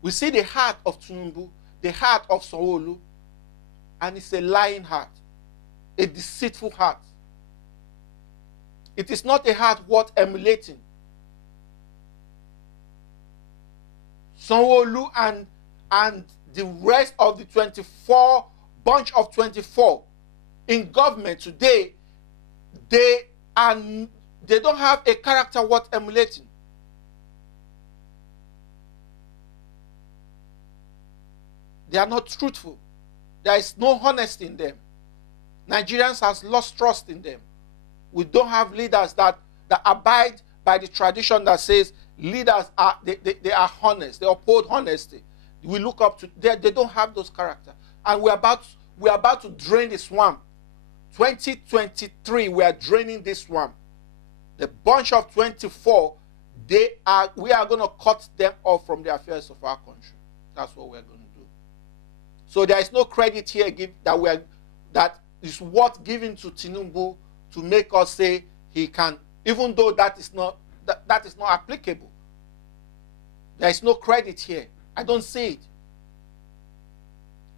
We see the heart of Tinubu, the heart of Sanwo-Olu, and it's a lying heart, a deceitful heart. It is not a heart worth emulating. Sanwo-Olu and the rest of the 24, bunch of 24 in government today, they don't have a character worth emulating. They are not truthful. There is no honesty in them. Nigerians have lost trust in them. We don't have leaders that abide by the tradition that says leaders are they are honest. They uphold honesty. We look up to they don't have those characters. And we're about to drain the swamp. 2023, we are draining this swamp. The bunch of 24, we are going to cut them off from the affairs of our country. That's what we're going to do. So there is no credit here that is worth giving to Tinubu to make us say he can, even though that is not applicable. There is no credit here. I don't see it.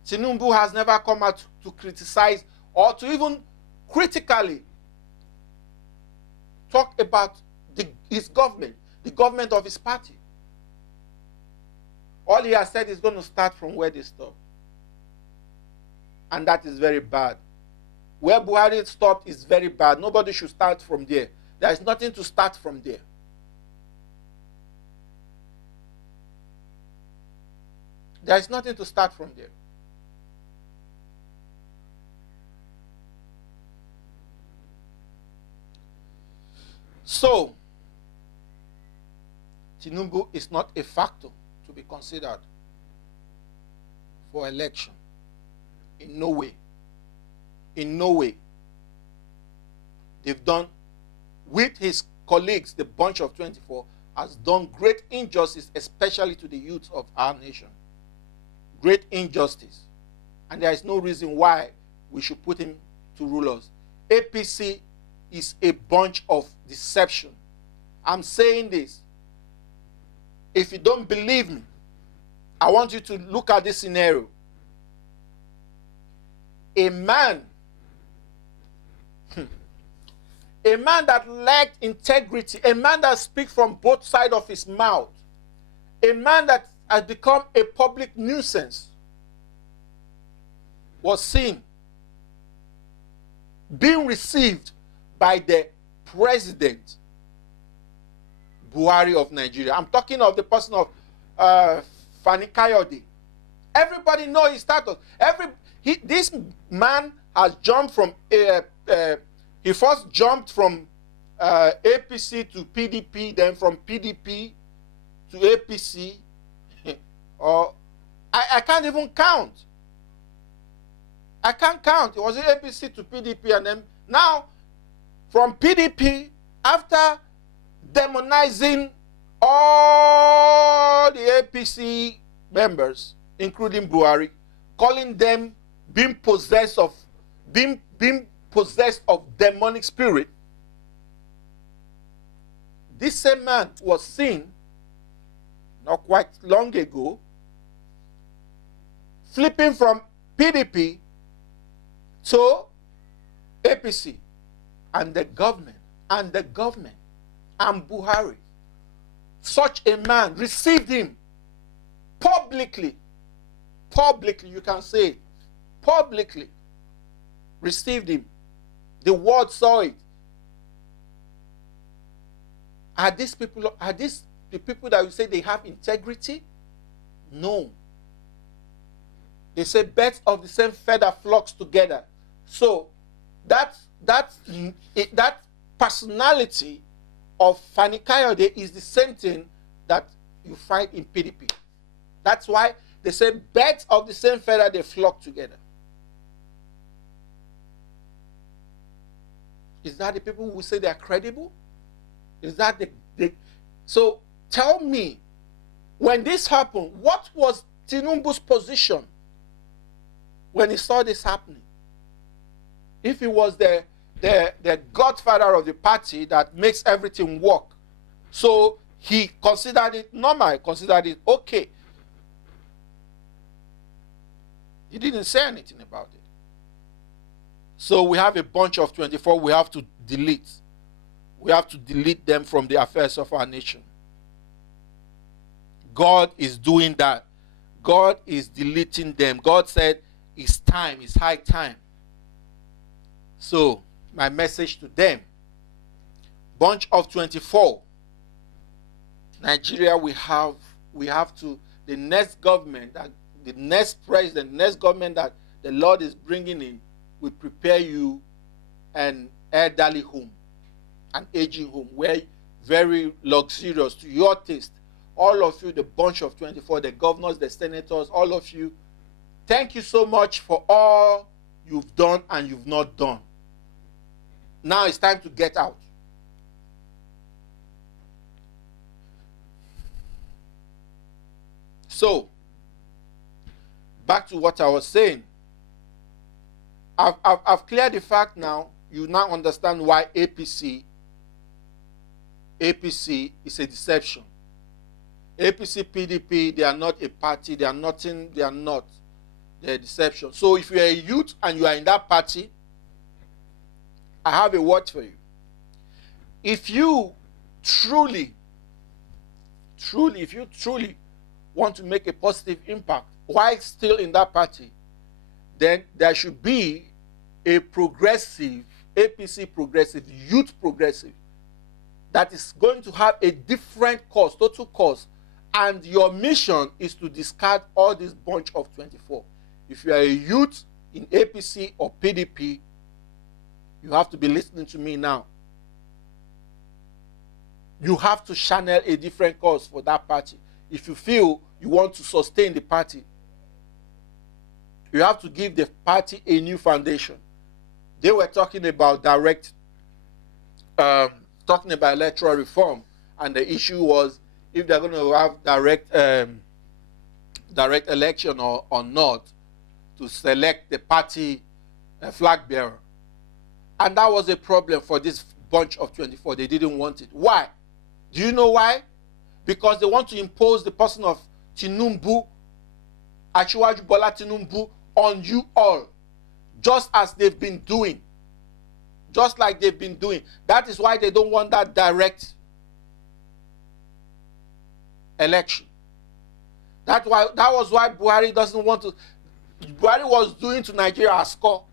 Tinubu has never come out to criticize or to even critically talk about his government, the government of his party. All he has said is going to start from where they stop. And that is very bad. Where Buhari stopped is very bad. Nobody should start from there. There is nothing to start from there. There is nothing to start from there. So, Tinubu is not a factor to be considered for election. In no way. In no way. They've done, with his colleagues, the bunch of 24, has done great injustice, especially to the youth of our nation. Great injustice. And there is no reason why we should put him to rule us. APC is a bunch of deception. I'm saying this. If you don't believe me, I want you to look at this scenario. A man that lacked integrity, a man that speaks from both sides of his mouth, a man that has become a public nuisance, was seen being received by the president Buhari of Nigeria. I'm talking of the person of Fani Kayode. Everybody knows his status. This man has jumped from he first jumped from APC to PDP, then from PDP to APC. Or I can't even count. I can't count. It was APC to PDP, and then now from PDP, after demonizing all the APC members, including Buhari, calling them being possessed of demonic spirit, this same man was seen not quite long ago flipping from PDP to APC, and the government and Buhari, such a man, received him publicly, you can say it, publicly received him. The world saw it. Are these the people that you say they have integrity? No. They say birds of the same feather flocks together. So that personality of Fani Kayode is the same thing that you find in PDP. That's why they say birds of the same feather, they flock together. Is that the people who say they are credible? Is that the so tell me, when this happened, what was Tinubu's position when he saw this happening? If he was the godfather of the party that makes everything work, so he considered it normal, considered it okay. He didn't say anything about it. So we have a bunch of 24 we have to delete. We have to delete them from the affairs of our nation. God is doing that. God is deleting them. God said it's time, it's high time. So my message to them, bunch of 24, Nigeria, we have to, the next government, the next president, the next government that the Lord is bringing in will prepare you an elderly home, an aging home, where very luxurious to your taste. All of you, the bunch of 24, the governors, the senators, all of you, thank you so much for all you've done and you've not done. Now it's time to get out. So, back to what I was saying. I've cleared the fact now. You now understand why APC is a deception. APC, PDP, they are not a party. They are nothing. They are not. They're a deception. So if you are a youth and you are in that party, I have a word for you. If you truly want to make a positive impact while still in that party, then there should be a progressive, APC progressive, youth progressive, that is going to have a different cause, total cause. And your mission is to discard all this bunch of 24. If you are a youth in APC or PDP, you have to be listening to me now. You have to channel a different cause for that party. If you feel you want to sustain the party, you have to give the party a new foundation. They were talking about talking about electoral reform, and the issue was if they're going to have direct election or not, to select the party flag bearer. And that was a problem for this bunch of 24. They didn't want it. Why? Do you know why? Because they want to impose the person of Tinubu, Asiwaju Bola Tinubu, on you all, just as they've been doing. Just like they've been doing. That is why they don't want that direct election. That was why Buhari doesn't want to. Buhari was doing to Nigeria a score.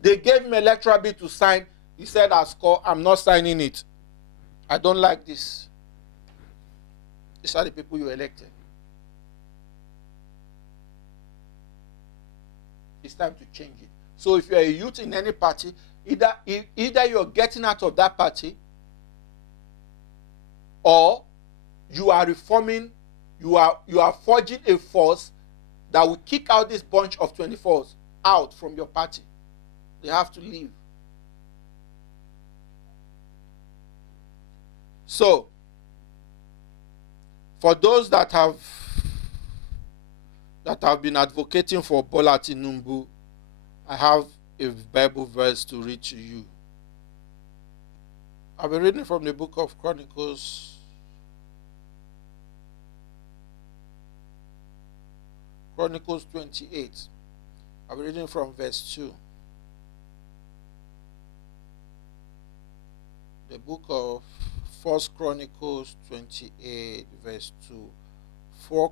They gave him electoral bill to sign. He said, "A score, I'm not signing it. I don't like this." These are the people you elected. It's time to change it. So if you're a youth in any party, either you're getting out of that party, or you are reforming, you are forging a force that will kick out this bunch of 24s out from your party. They have to leave. So, for those that have been advocating for Bola Tinubu, I have a Bible verse to read to you. I'll be reading from the book of Chronicles. Chronicles 28. I'll be reading from verse 2. The book of 1 Chronicles 28, verse 2. 1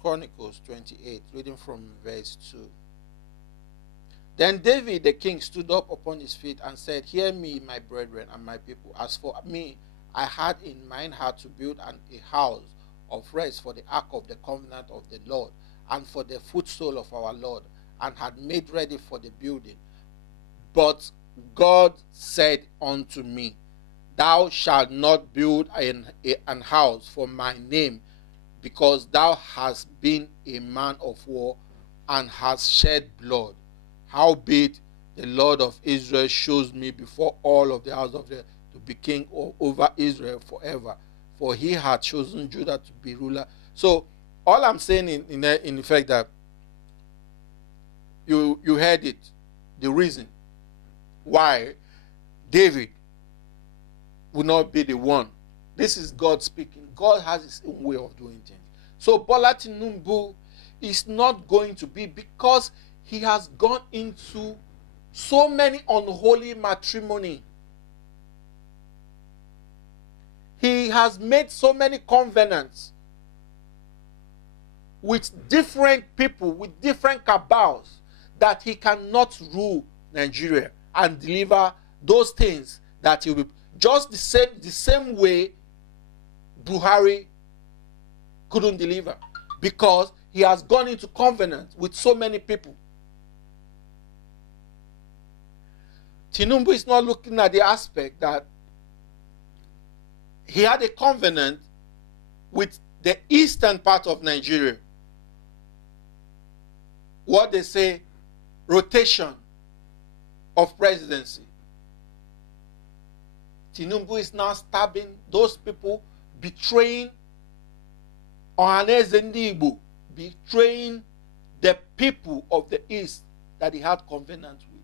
Chronicles 28, reading from verse 2. Then David the king stood up upon his feet and said, "Hear me, my brethren and my people. As for me, I had in mine heart to build a house of rest for the ark of the covenant of the Lord, and for the footstool of our Lord, and had made ready for the building. But God said unto me, thou shalt not build an house for my name, because thou hast been a man of war and hast shed blood. Howbeit the Lord of Israel shows me before all of the house of Israel to be king over Israel forever, for he had chosen Judah to be ruler. So all I'm saying in effect that you heard it, the reason why David will not be the one. This is God speaking. God has his own way of doing things. So Bola Tinubu is not going to be, because he has gone into so many unholy matrimony. He has made so many covenants with different people, with different cabals, that he cannot rule Nigeria and deliver those things that he will. Just the same way Buhari couldn't deliver, because he has gone into covenant with so many people. Tinubu is not looking at the aspect that he had a covenant with the eastern part of Nigeria. What they say, rotation of presidency. Tinubu is now stabbing those people, betraying Ohaneze Ndi Igbo, betraying the people of the East that he had covenant with.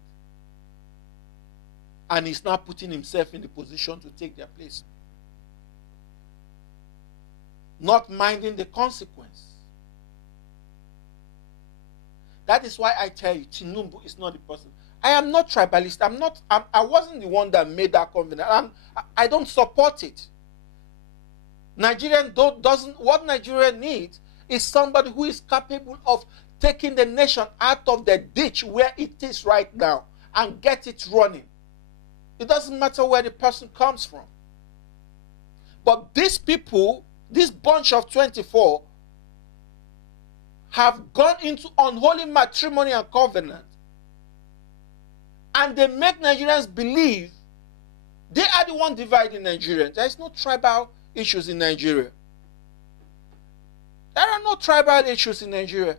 And he's now putting himself in the position to take their place, not minding the consequence. That is why I tell you, Tinubu is not the person. I am not tribalist. I wasn't the one that made that covenant. I don't support it. What Nigeria needs is somebody who is capable of taking the nation out of the ditch where it is right now and get it running. It doesn't matter where the person comes from. But these people, this bunch of 24, have gone into unholy matrimony and covenant. And they make Nigerians believe they are the one dividing Nigerians. There is no tribal issues in Nigeria. There are no tribal issues in Nigeria.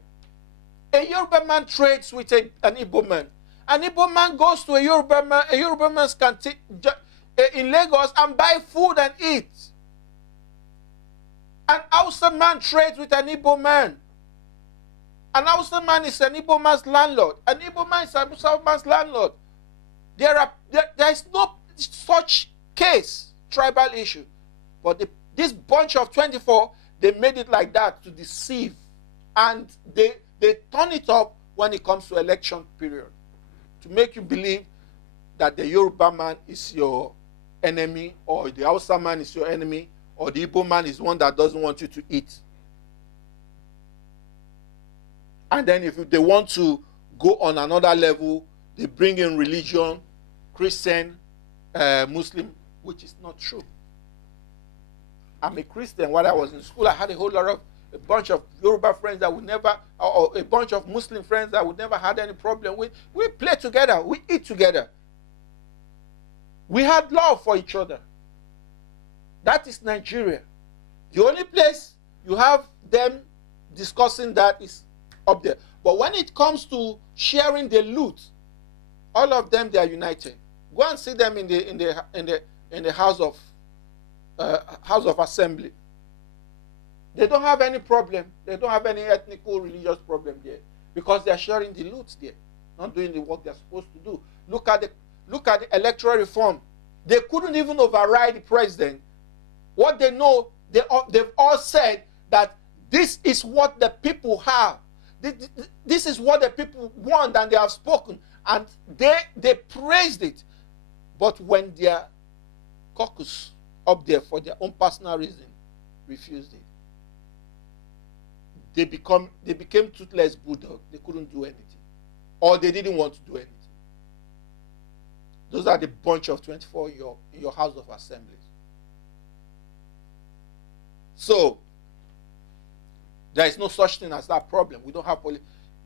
A Yoruba man trades with an Igbo man. An Igbo man goes to a Yoruba man's canteen in Lagos and buy food and eat. An Hausa man trades with an Igbo man. An Hausa man is an Igbo man's landlord. An Igbo man is an Hausa man's landlord. There is no such case, tribal issue. But this bunch of 24, they made it like that to deceive. And they turn it up when it comes to election period, to make you believe that the Yoruba man is your enemy, or the Hausa man is your enemy, or the Igbo man is one that doesn't want you to eat. And then if they want to go on another level, they bring in religion, Christian, Muslim, which is not true. I'm a Christian. While I was in school, I had a bunch of Yoruba friends that would never, or a bunch of Muslim friends that would never had any problem with. We play together. We eat together. We had love for each other. That is Nigeria. The only place you have them discussing that is up there. But when it comes to sharing the loot, all of them, they are united. Go and see them in the House of Assembly. They don't have any problem. They don't have any ethnic or religious problem there, because they are sharing the loot there, not doing the work they're supposed to do. Look at the electoral reform. They couldn't even override the president. What they know, they've all said that this is what the people have. This is what the people want, and they have spoken, and they praised it. But when their caucus up there for their own personal reason refused it, they became toothless bulldog. They couldn't do anything, or they didn't want to do anything. Those are the bunch of 24 in your House of Assemblies. So there is no such thing as that problem. We don't have police.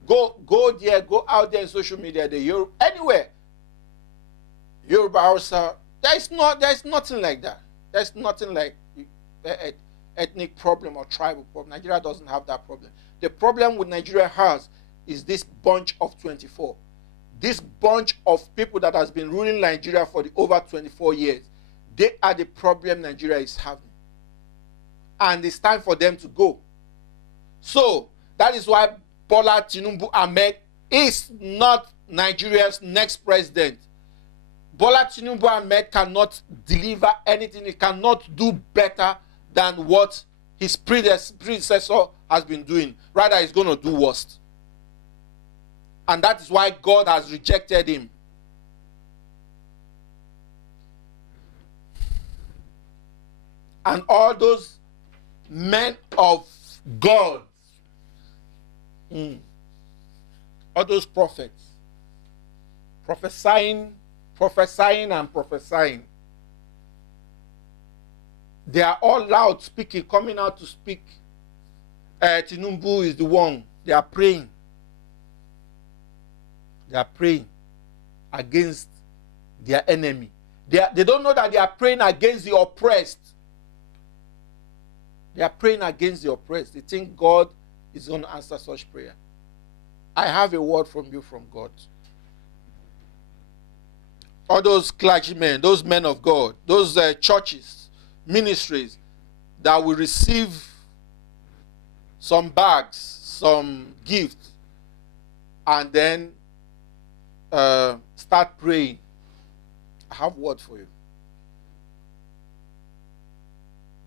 Go there, go out there in social media, anywhere. Yoruba, Hausa, There's nothing like that. There's nothing like ethnic problem or tribal problem. Nigeria doesn't have that problem. The problem with Nigeria has is this bunch of 24. This bunch of people that has been ruling Nigeria for the over 24 years. They are the problem Nigeria is having. And it's time for them to go. So, that is why Bola Tinubu Ahmed is not Nigeria's next president. Bola Tinubu Ahmed cannot deliver anything. He cannot do better than what his predecessor has been doing. Rather, he's going to do worse. And that is why God has rejected him. And all those men of God, all those prophets, prophesying, they are all loud speaking, coming out to speak. Tinubu is the one. They are praying. They are praying against their enemy. They don't know that they are praying against the oppressed. They are praying against the oppressed. They think God is going to answer such prayer. I have a word from you from God. All those clergymen, those men of God, those churches, ministries that will receive some bags, some gifts, and then start praying. I have a word for you.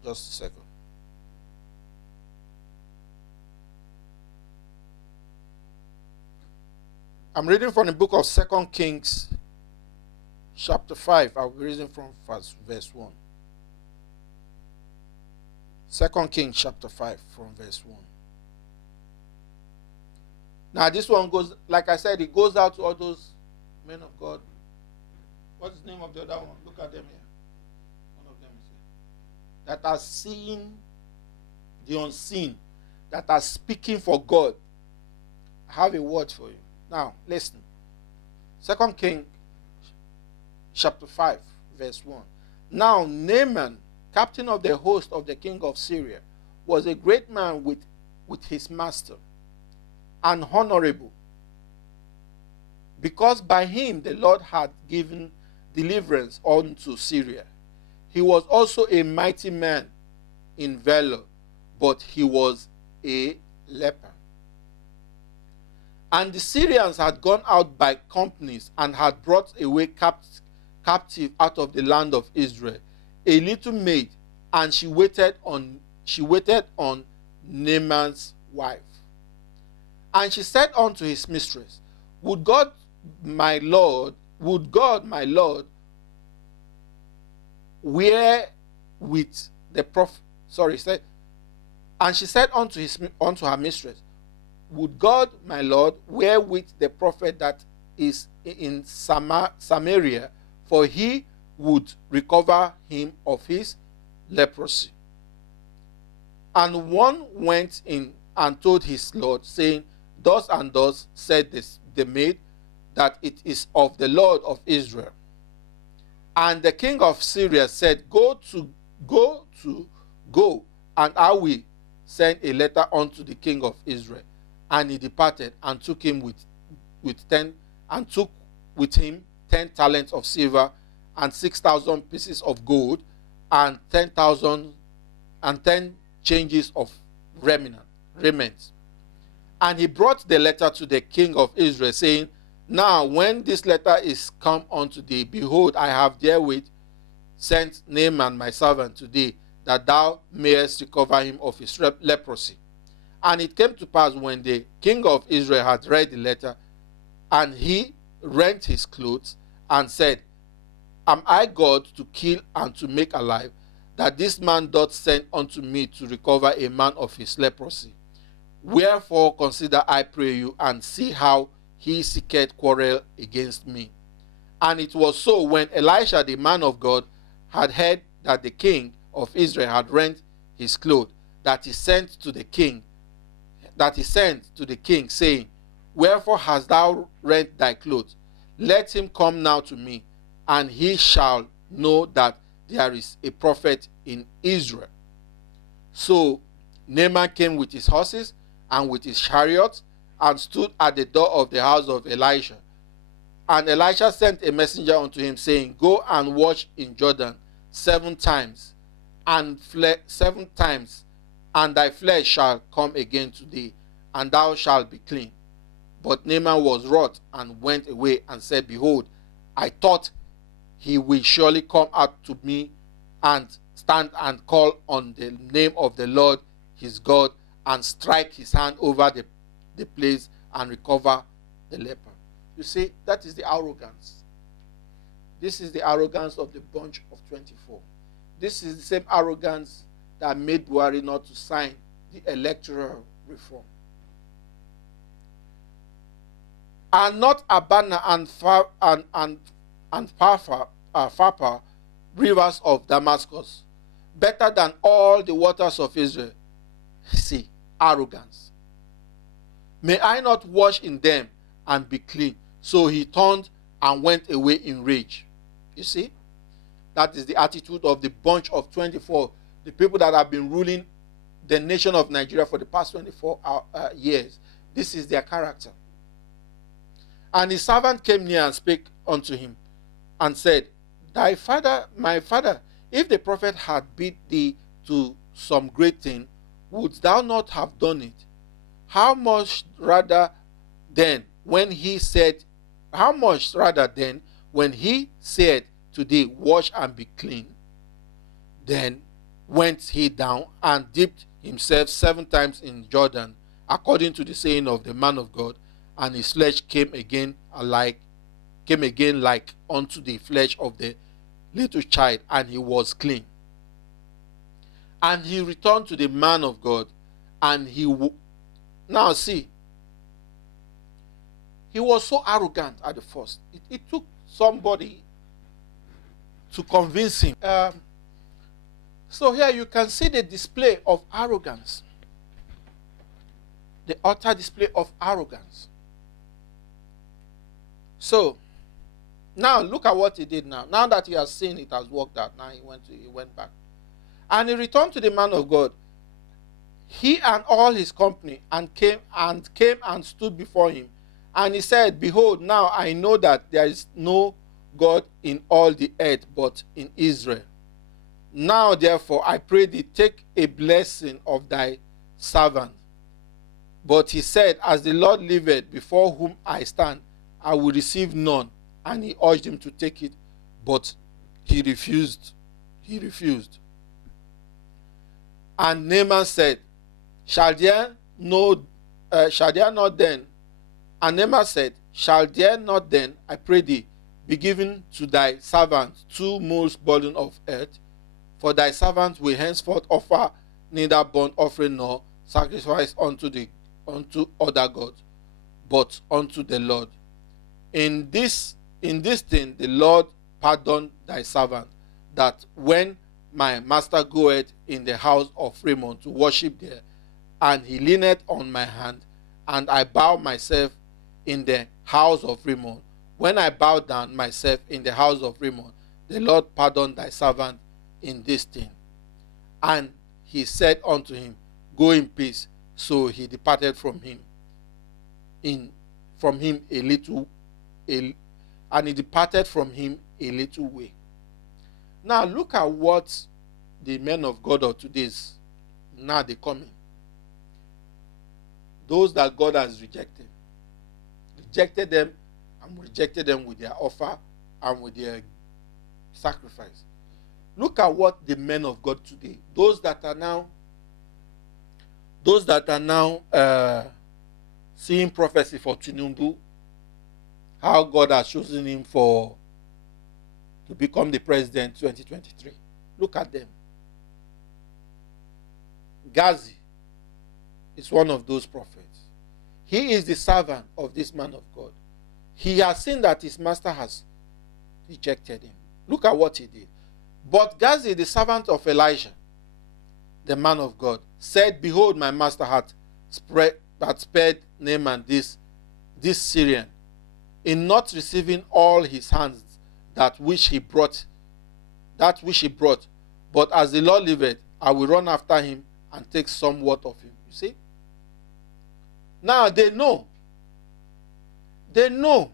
Just a second. I'm reading from the book of 2 Kings, chapter 5. I'll be reading from verse 1. 2 Kings, chapter 5, from verse 1. Now, this one goes, like I said, it goes out to all those men of God. What's the name of the other one? Look at them here. One of them is here. That are seeing the unseen, that are speaking for God. I have a word for you. Now, listen. 2 Kings, chapter 5, verse 1. Now, Naaman, captain of the host of the king of Syria, was a great man with his master, and honorable, because by him the Lord had given deliverance unto Syria. He was also a mighty man in valor, but he was a leper. And the Syrians had gone out by companies and had brought away captive out of the land of Israel a little maid, and she waited on Naaman's wife. And she said unto his mistress, Would God my Lord, where with the prophet, and she said unto her mistress, Would God my Lord wherewith the prophet that is in Samaria, for he would recover him of his leprosy. And one went in and told his Lord, saying, Thus and thus said the maid, that it is of the Lord of Israel. And the king of Syria said, Go, and I will send a letter unto the king of Israel. And he departed and took him took with him 10 talents of silver and 6,000 pieces of gold and 10,000 and 10 changes of raiment. And he brought the letter to the king of Israel, saying, Now when this letter is come unto thee, behold, I have therewith sent Naaman my servant today, that thou mayest recover him of his leprosy. And it came to pass, when the king of Israel had read the letter, and he rent his clothes, and said, Am I God to kill and to make alive, that this man doth send unto me to recover a man of his leprosy? Wherefore consider, I pray you, and see how he seeketh quarrel against me. And it was so, when Elisha the man of God had heard that the king of Israel had rent his clothes, that he sent to the king, saying, Wherefore hast thou rent thy clothes? Let him come now to me, and he shall know that there is a prophet in Israel. So Naaman came with his horses and with his chariots and stood at the door of the house of Elisha. And Elisha sent a messenger unto him, saying, Go and wash in Jordan 7 times, and 7 times, and thy flesh shall come again today, and thou shalt be clean. But Naaman was wroth and went away and said, Behold, I thought he will surely come out to me and stand and call on the name of the Lord his God and strike his hand over the place and recover the leper. You see, that is the arrogance. This is the arrogance of the bunch of 24. This is the same arrogance that made Buhari not to sign the electoral reform. Are not Abana and Pharpar, rivers of Damascus, better than all the waters of Israel? See, arrogance. May I not wash in them and be clean? So he turned and went away in rage. You see, that is the attitude of the bunch of 24, the people that have been ruling the nation of Nigeria for the past 24 years. This is their character. And his servant came near and spake unto him and said, Thy father, my father, if the prophet had bid thee to some great thing, wouldst thou not have done it? How much rather then when he said to thee, Wash and be clean? Then went he down and dipped himself 7 times in Jordan, according to the saying of the man of God, and his flesh came again like unto the flesh of the little child, and he was clean. And he returned to the man of God, and now see, he was so arrogant at the first. It took somebody to convince him. So here you can see the display of arrogance. The utter display of arrogance. So, now look at what he did now. Now that he has seen it has worked out, now he went back. And he returned to the man of God, he and all his company, and came and stood before him. And he said, Behold, now I know that there is no God in all the earth but in Israel. Now therefore I pray thee, take a blessing of thy servant. But he said, As the Lord liveth, before whom I stand, I will receive none. And he urged him to take it, but he refused. He refused. And Naaman said, Shall there not then? And Naaman said, Shall there not then, I pray thee, be given to thy servant 2 mules burden of earth? For thy servant will henceforth offer neither burnt offering nor sacrifice unto other gods, but unto the Lord. In this thing the Lord pardon thy servant, that when my master goeth in the house of Rimmon to worship there, and he leaneth on my hand, and I bow myself in the house of Rimmon, when I bow down myself in the house of Rimmon, the Lord pardon thy servant in this thing. And he said unto him, Go in peace. So he departed from him a little way. Now look at what the men of God of today is now they coming. Those that God has rejected them and rejected them with their offer and with their sacrifice. Look at what the men of God today, those that are now seeing prophecy for Tinubu, how God has chosen him to become the president 2023. Look at them. Gazi is one of those prophets. He is the servant of this man of God. He has seen that his master has rejected him. Look at what he did. But Gazi, the servant of Elijah, the man of God, said, Behold, my master hath spared Naaman this Syrian, in not receiving all his hands that which he brought that which he brought. But as the Lord liveth, I will run after him and take somewhat of him. You see? Now they know. They know.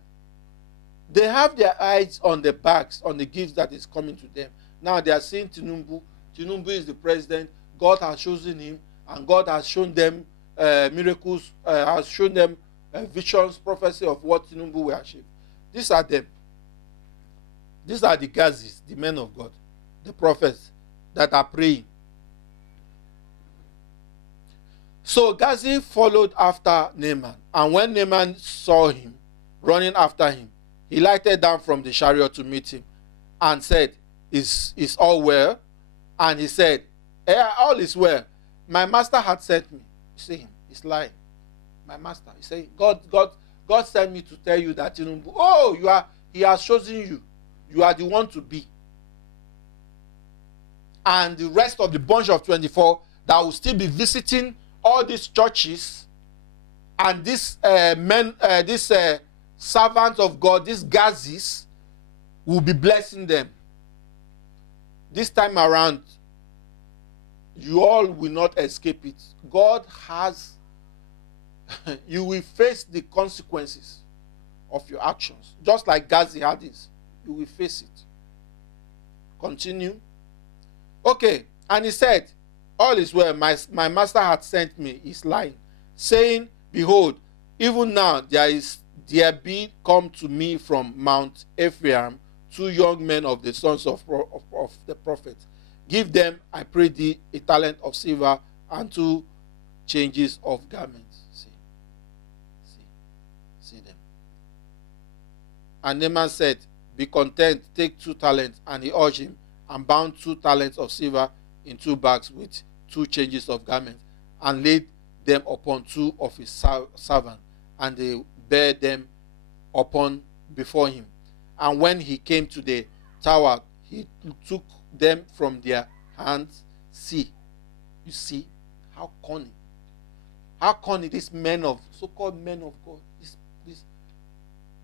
They have their eyes on the bags, on the gifts that is coming to them. Now they are seeing Tinubu. Tinubu is the president. God has chosen him, and God has shown them miracles, has shown them visions, prophecy of what Tinubu will achieve. These are them. These are the Gazis, the men of God, the prophets that are praying. So Gazi followed after Naaman, and when Naaman saw him running after him, he lighted down from the chariot to meet him and said, Is all well? And he said, all is well. My master had sent me. You see him, he's lying. My master. He said, God sent me to tell you that he has chosen you. You are the one to be. And the rest of the bunch of 24 that will still be visiting all these churches and these servants of God, these Gazis, will be blessing them. This time around, you all will not escape it. God has, you will face the consequences of your actions. Just like Gazi had this, you will face it. Continue. Okay, and he said, all is well, my master had sent me, he's lying, saying, behold, even now there be come to me from Mount Ephraim 2 young men of the sons of the prophets. Give them, I pray thee, a talent of silver and 2 changes of garments. See them. And Naaman said, be content, take 2 talents. And he urged him, and bound 2 talents of silver in 2 bags with 2 changes of garments, and laid them upon 2 of his servants, and they bare them upon before him. And when he came to the tower, he took them from their hands. See, you see how cunning these men of so-called men of God. This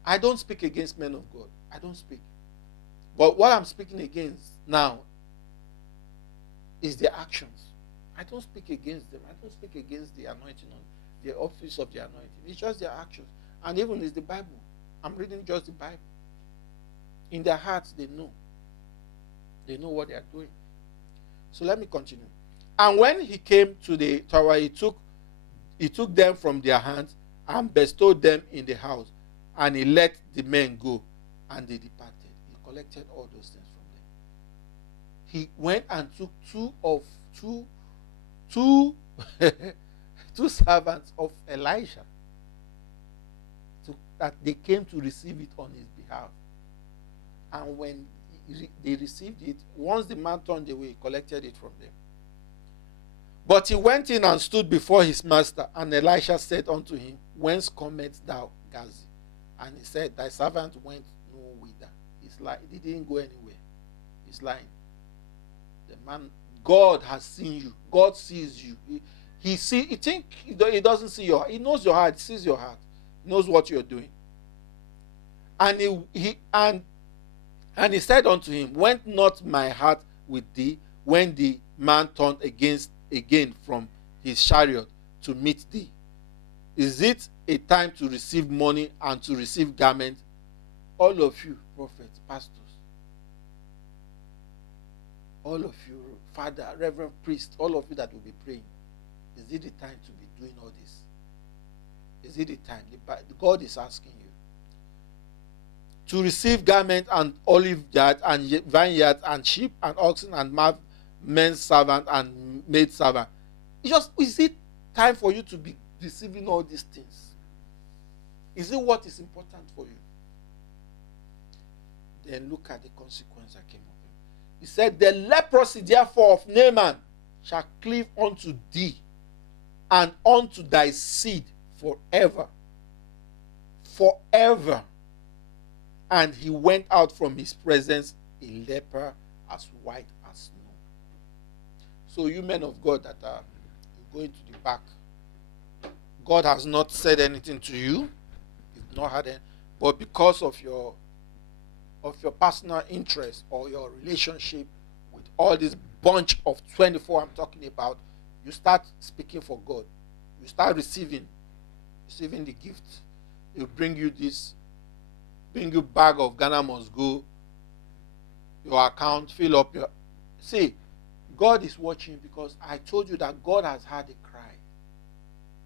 I don't speak against men of God. I don't speak. But what I'm speaking against now is their actions. I don't speak against them. I don't speak against the anointing on the office of the anointing. It's just their actions. And even it's the Bible. I'm reading just the Bible. In their hearts, they know. They know what they are doing. So let me continue. And when he came to the tower, he took them from their hands and bestowed them in the house. And he let the men go, and they departed. He collected all those things from them. He went and took two servants of Elijah, that they came to receive it on his behalf. And when they received it, once the man turned away, he collected it from them. But he went in and stood before his master, and Elisha said unto him, whence comest thou, Gazi? And he said, thy servant went no whither. He's lying. He didn't go anywhere. He's lying. The man, God has seen you. God sees you. He doesn't see your heart. He knows your heart. He sees your heart. He knows what you're doing. And he said unto him, went not my heart with thee when the man turned again from his chariot to meet thee? Is it a time to receive money and to receive garments? All of you, prophets, pastors, all of you, father, reverend priest, all of you that will be praying, is it the time to be doing all this? Is it the time? God is asking you to receive garment and olive yard and vineyard and sheep and oxen and men servant and maid servant. Is it time for you to be receiving all these things? Is it what is important for you? Then look at the consequence that came of him. He said, the leprosy therefore of Naaman shall cleave unto thee and unto thy seed forever. Forever. And he went out from his presence a leper as white as snow. So you men of God that are going to the back, God has not said anything to you. You've not had any, but because of of your personal interest or your relationship with all this bunch of 24 I'm talking about, you start speaking for God. You start receiving the gift. He'll bring you this, bring you bag of Ghana must go, your account, fill up your... See, God is watching, because I told you that God has had a cry,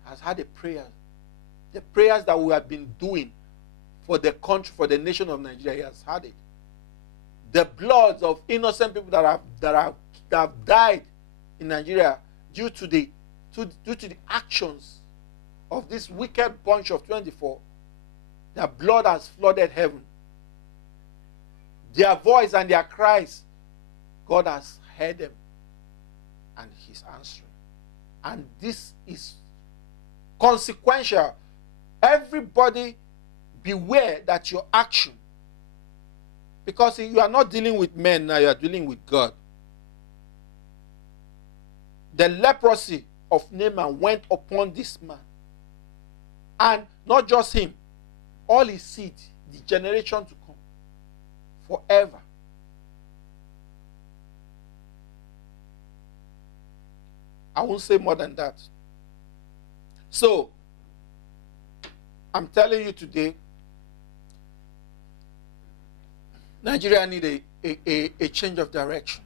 has had a prayer. The prayers that we have been doing for the country, for the nation of Nigeria, he has had it. The bloods of innocent people that have died in Nigeria due to the actions of this wicked bunch of 24, their blood has flooded heaven. Their voice and their cries, God has heard them, and he's answering. And this is consequential. Everybody beware that your action, because you are not dealing with men now, you are dealing with God. The leprosy of Naaman went upon this man, and not just him, all his seed, the generation to come, forever. I won't say more than that. So, I'm telling you today, Nigeria needs a change of direction.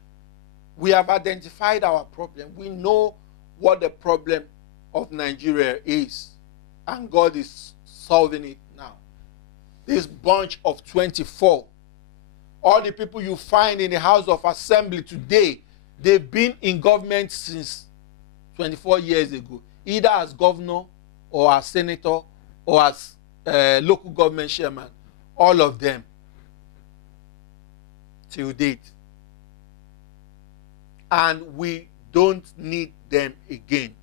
We have identified our problem. We know what the problem of Nigeria is, and God is solving it now. This bunch of 24, all the people you find in the House of Assembly today, they've been in government since 24 years ago, either as governor or as senator or as local government chairman, all of them till date. And we don't need them again.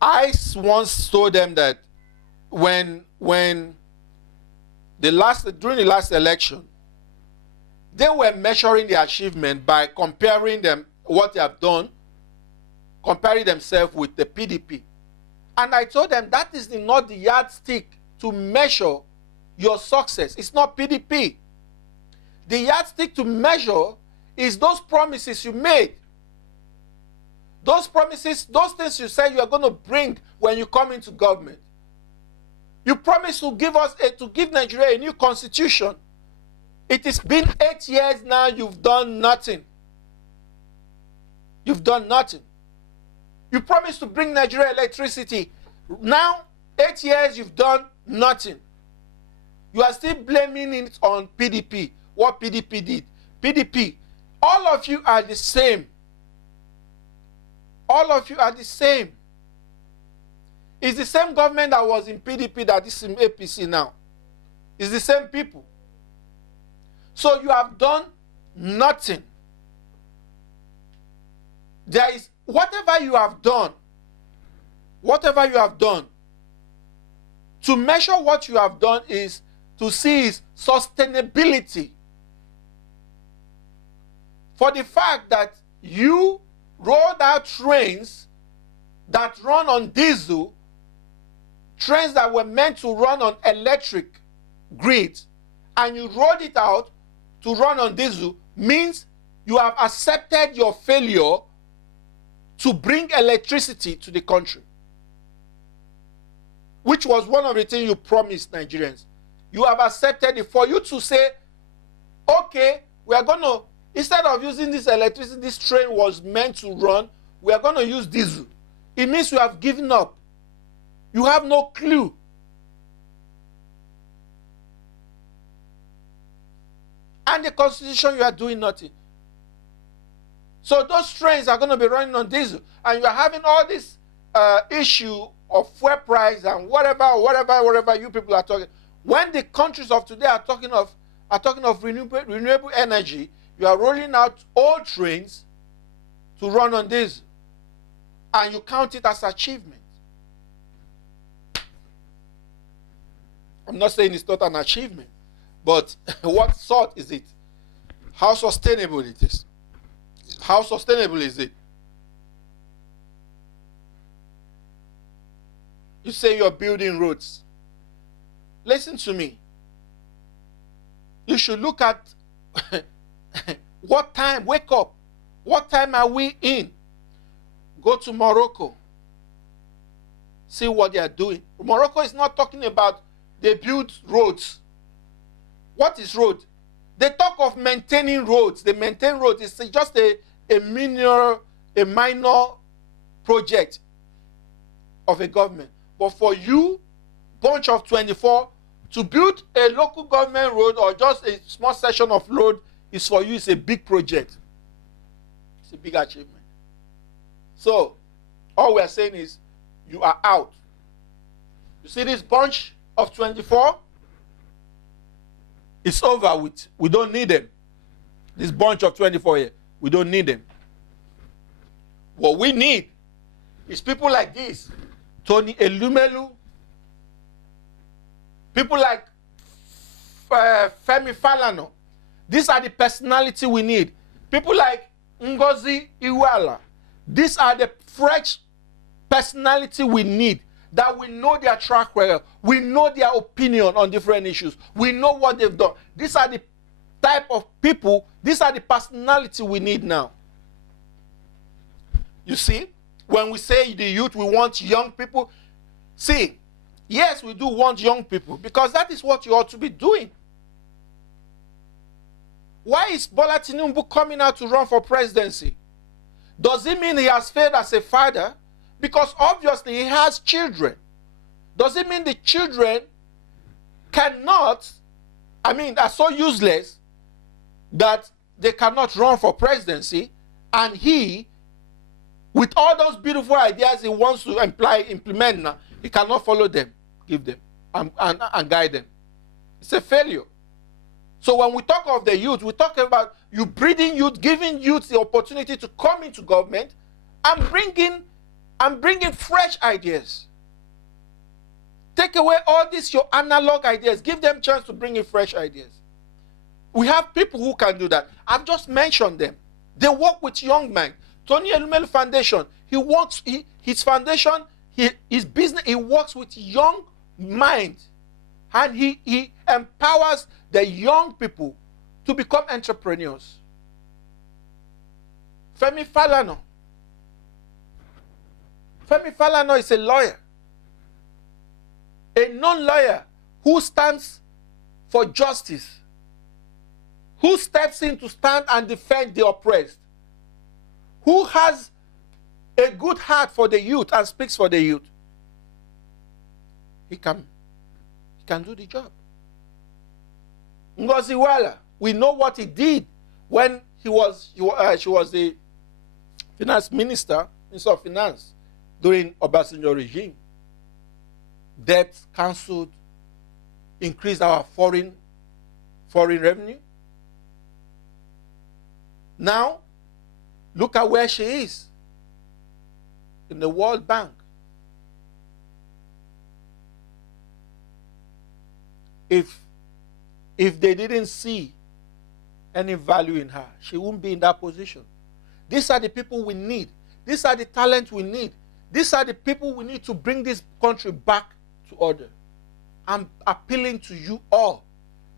I once told them that during the last election, they were measuring their achievement by comparing them, what they have done, comparing themselves with the PDP. And I told them that is not the yardstick to measure your success. It's not PDP. The yardstick to measure is those promises you made. Those promises, those things you said you are going to bring when you come into government. You promised to give Nigeria a new constitution. It has been 8 years now, you've done nothing. You've done nothing. You promised to bring Nigeria electricity. Now, 8 years, you've done nothing. You are still blaming it on PDP, what PDP did. PDP, all of you are the same. All of you are the same. It's the same government that was in PDP that is in APC now. It's the same people. So you have done nothing. There is whatever you have done, to measure what you have done is to see its sustainability. For the fact that you rolled out trains that run on diesel, trains that were meant to run on electric grids, and you rolled it out to run on diesel, means you have accepted your failure to bring electricity to the country, which was one of the things you promised Nigerians. You have accepted it. For you to say, okay, we are going to, instead of using this electricity this train was meant to run, we are going to use diesel. It means you have given up. You have no clue. And the constitution, you are doing nothing. So those trains are going to be running on diesel, and you are having all this issue of fuel price and whatever you people are talking. When the countries of today are talking of renewable energy, you are rolling out old trains to run on diesel, and you count it as achievement. I'm not saying it's not an achievement, but what sort is it? How sustainable it is? How sustainable is it? You say you're building roads. Listen to me. You should look at what time, wake up. What time are we in? Go to Morocco. See what they are doing. Morocco is not talking about they build roads. What is road? They talk of maintaining roads. They maintain roads. It's just a minor project of a government. But for you, bunch of 24, to build a local government road or just a small section of road is for you, it's a big project. It's a big achievement. So, all we are saying is, you are out. You see this bunch of 24? It's over with. We don't need them. This bunch of 24 here, we don't need them. What we need is people like this. Toni Elumelu. People like Femi Falana. These are the personality we need. People like Ngozi Okonjo-Iweala. These are the fresh personality we need, that we know their track record, we know their opinion on different issues, we know what they've done. These are the type of people, these are the personality we need now. You see, when we say the youth, we want young people. See, yes, we do want young people, because that is what you ought to be doing. Why is Bola Tinubu coming out to run for presidency? Does it mean he has failed as a father? Because obviously he has children. Does it mean the children cannot, are so useless that they cannot run for presidency, and he, with all those beautiful ideas he wants to implement now, he cannot follow them, give them, and guide them? It's a failure. So when we talk of the youth, we talk about you breeding youth, giving youth the opportunity to come into government and bringing fresh ideas. Take away all these your analog ideas. Give them a chance to bring in fresh ideas. We have people who can do that. I've just mentioned them. They work with young men. Toni Elumelu Foundation, his foundation, his business, he works with young minds. And he empowers the young people to become entrepreneurs. Femi Falana. Femi Falana is a lawyer. A non-lawyer who stands for justice. Who steps in to stand and defend the oppressed. Who has a good heart for the youth and speaks for the youth. He can do the job. Ngozi Okonjo-Iweala, we know what he did when she was the Minister of Finance during Obasanjo regime. Debt cancelled, increased our foreign revenue. Now, look at where she is in the World Bank. If they didn't see any value in her, she wouldn't be in that position. These are the people we need. These are the talent we need. These are the people we need to bring this country back to order. I'm appealing to you all.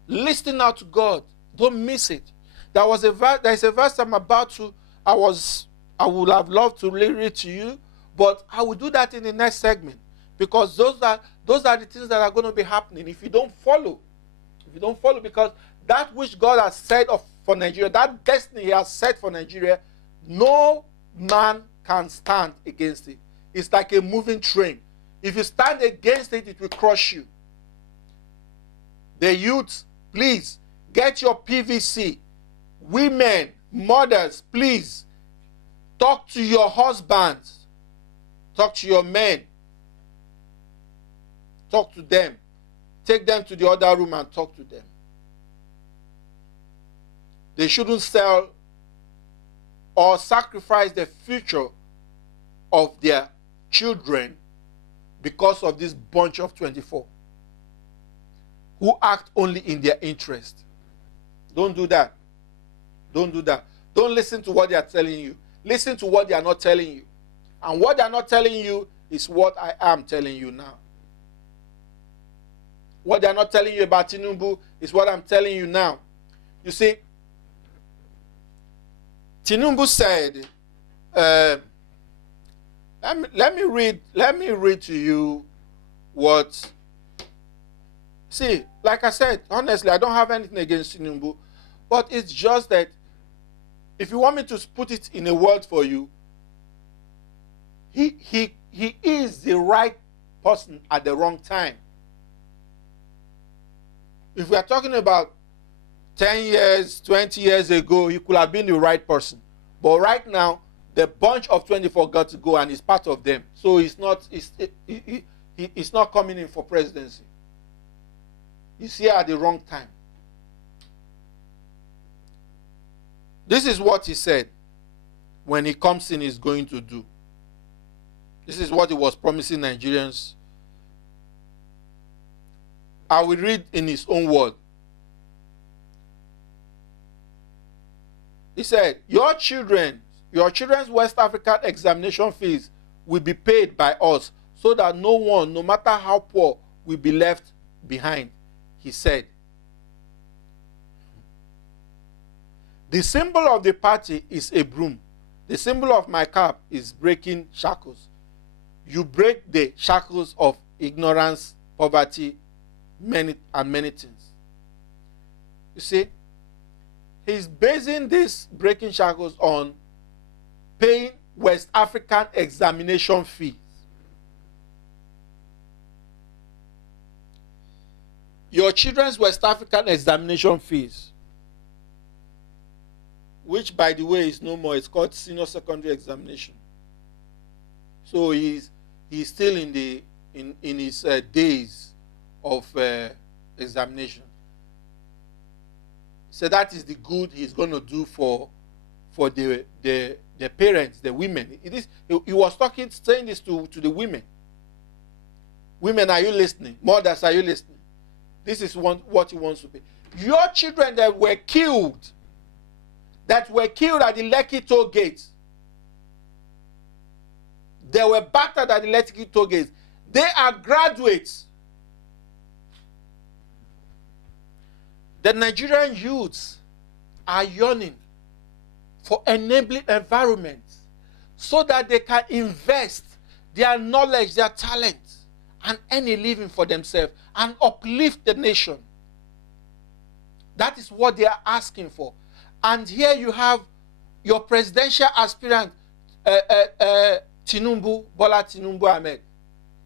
Listen out to God. Don't miss it. There's a verse I'm about to, I would have loved to read it to you, but I will do that in the next segment, because those are the things that are going to be happening if you don't follow. If you don't follow, because that which God has said for Nigeria, that destiny he has set for Nigeria, no man can stand against it. It's like a moving train. If you stand against it, it will crush you. The youth, please, get your PVC. Women, mothers, please, talk to your husbands. Talk to your men. Talk to them. Take them to the other room and talk to them. They shouldn't sell or sacrifice the future of their children because of this bunch of 24 who act only in their interest. Don't do that. Don't do that. Don't listen to what they are telling you. Listen to what they are not telling you. And what they are not telling you is what I am telling you now. What they're not telling you about Tinubu is what I'm telling you now. You see, Tinubu said, let me read to you what. See, like I said, honestly, I don't have anything against Tinubu, but it's just that if you want me to put it in a word for you, he is the right person at the wrong time. If we are talking about 10 years, 20 years ago, he could have been the right person. But right now, the bunch of 24 got to go and he's part of them. So he's not coming in for presidency. He's here at the wrong time. This is what he said when he comes in he's going to do. This is what he was promising Nigerians. I will read in his own word. He said, your children's West African examination fees will be paid by us so that no one, no matter how poor, will be left behind, he said. The symbol of the party is a broom. The symbol of my cap is breaking shackles. You break the shackles of ignorance, poverty, many things. You see, he's basing this breaking shackles on paying West African examination fees. Your children's West African examination fees, which by the way is no more, it's called senior secondary examination. So he's still in his days of examination. So that is the good he's going to do for the parents, the women. He was saying this to the women. Women, are you listening? Mothers, are you listening? This is what he wants to pay. Your children that were killed at the Lekki toll gates, they were battered at the Lekki toll gates. They are graduates. The Nigerian youths are yearning for enabling environments so that they can invest their knowledge, their talent, and earn a living for themselves and uplift the nation. That is what they are asking for. And here you have your presidential aspirant, Tinubu, Bola Tinubu Ahmed,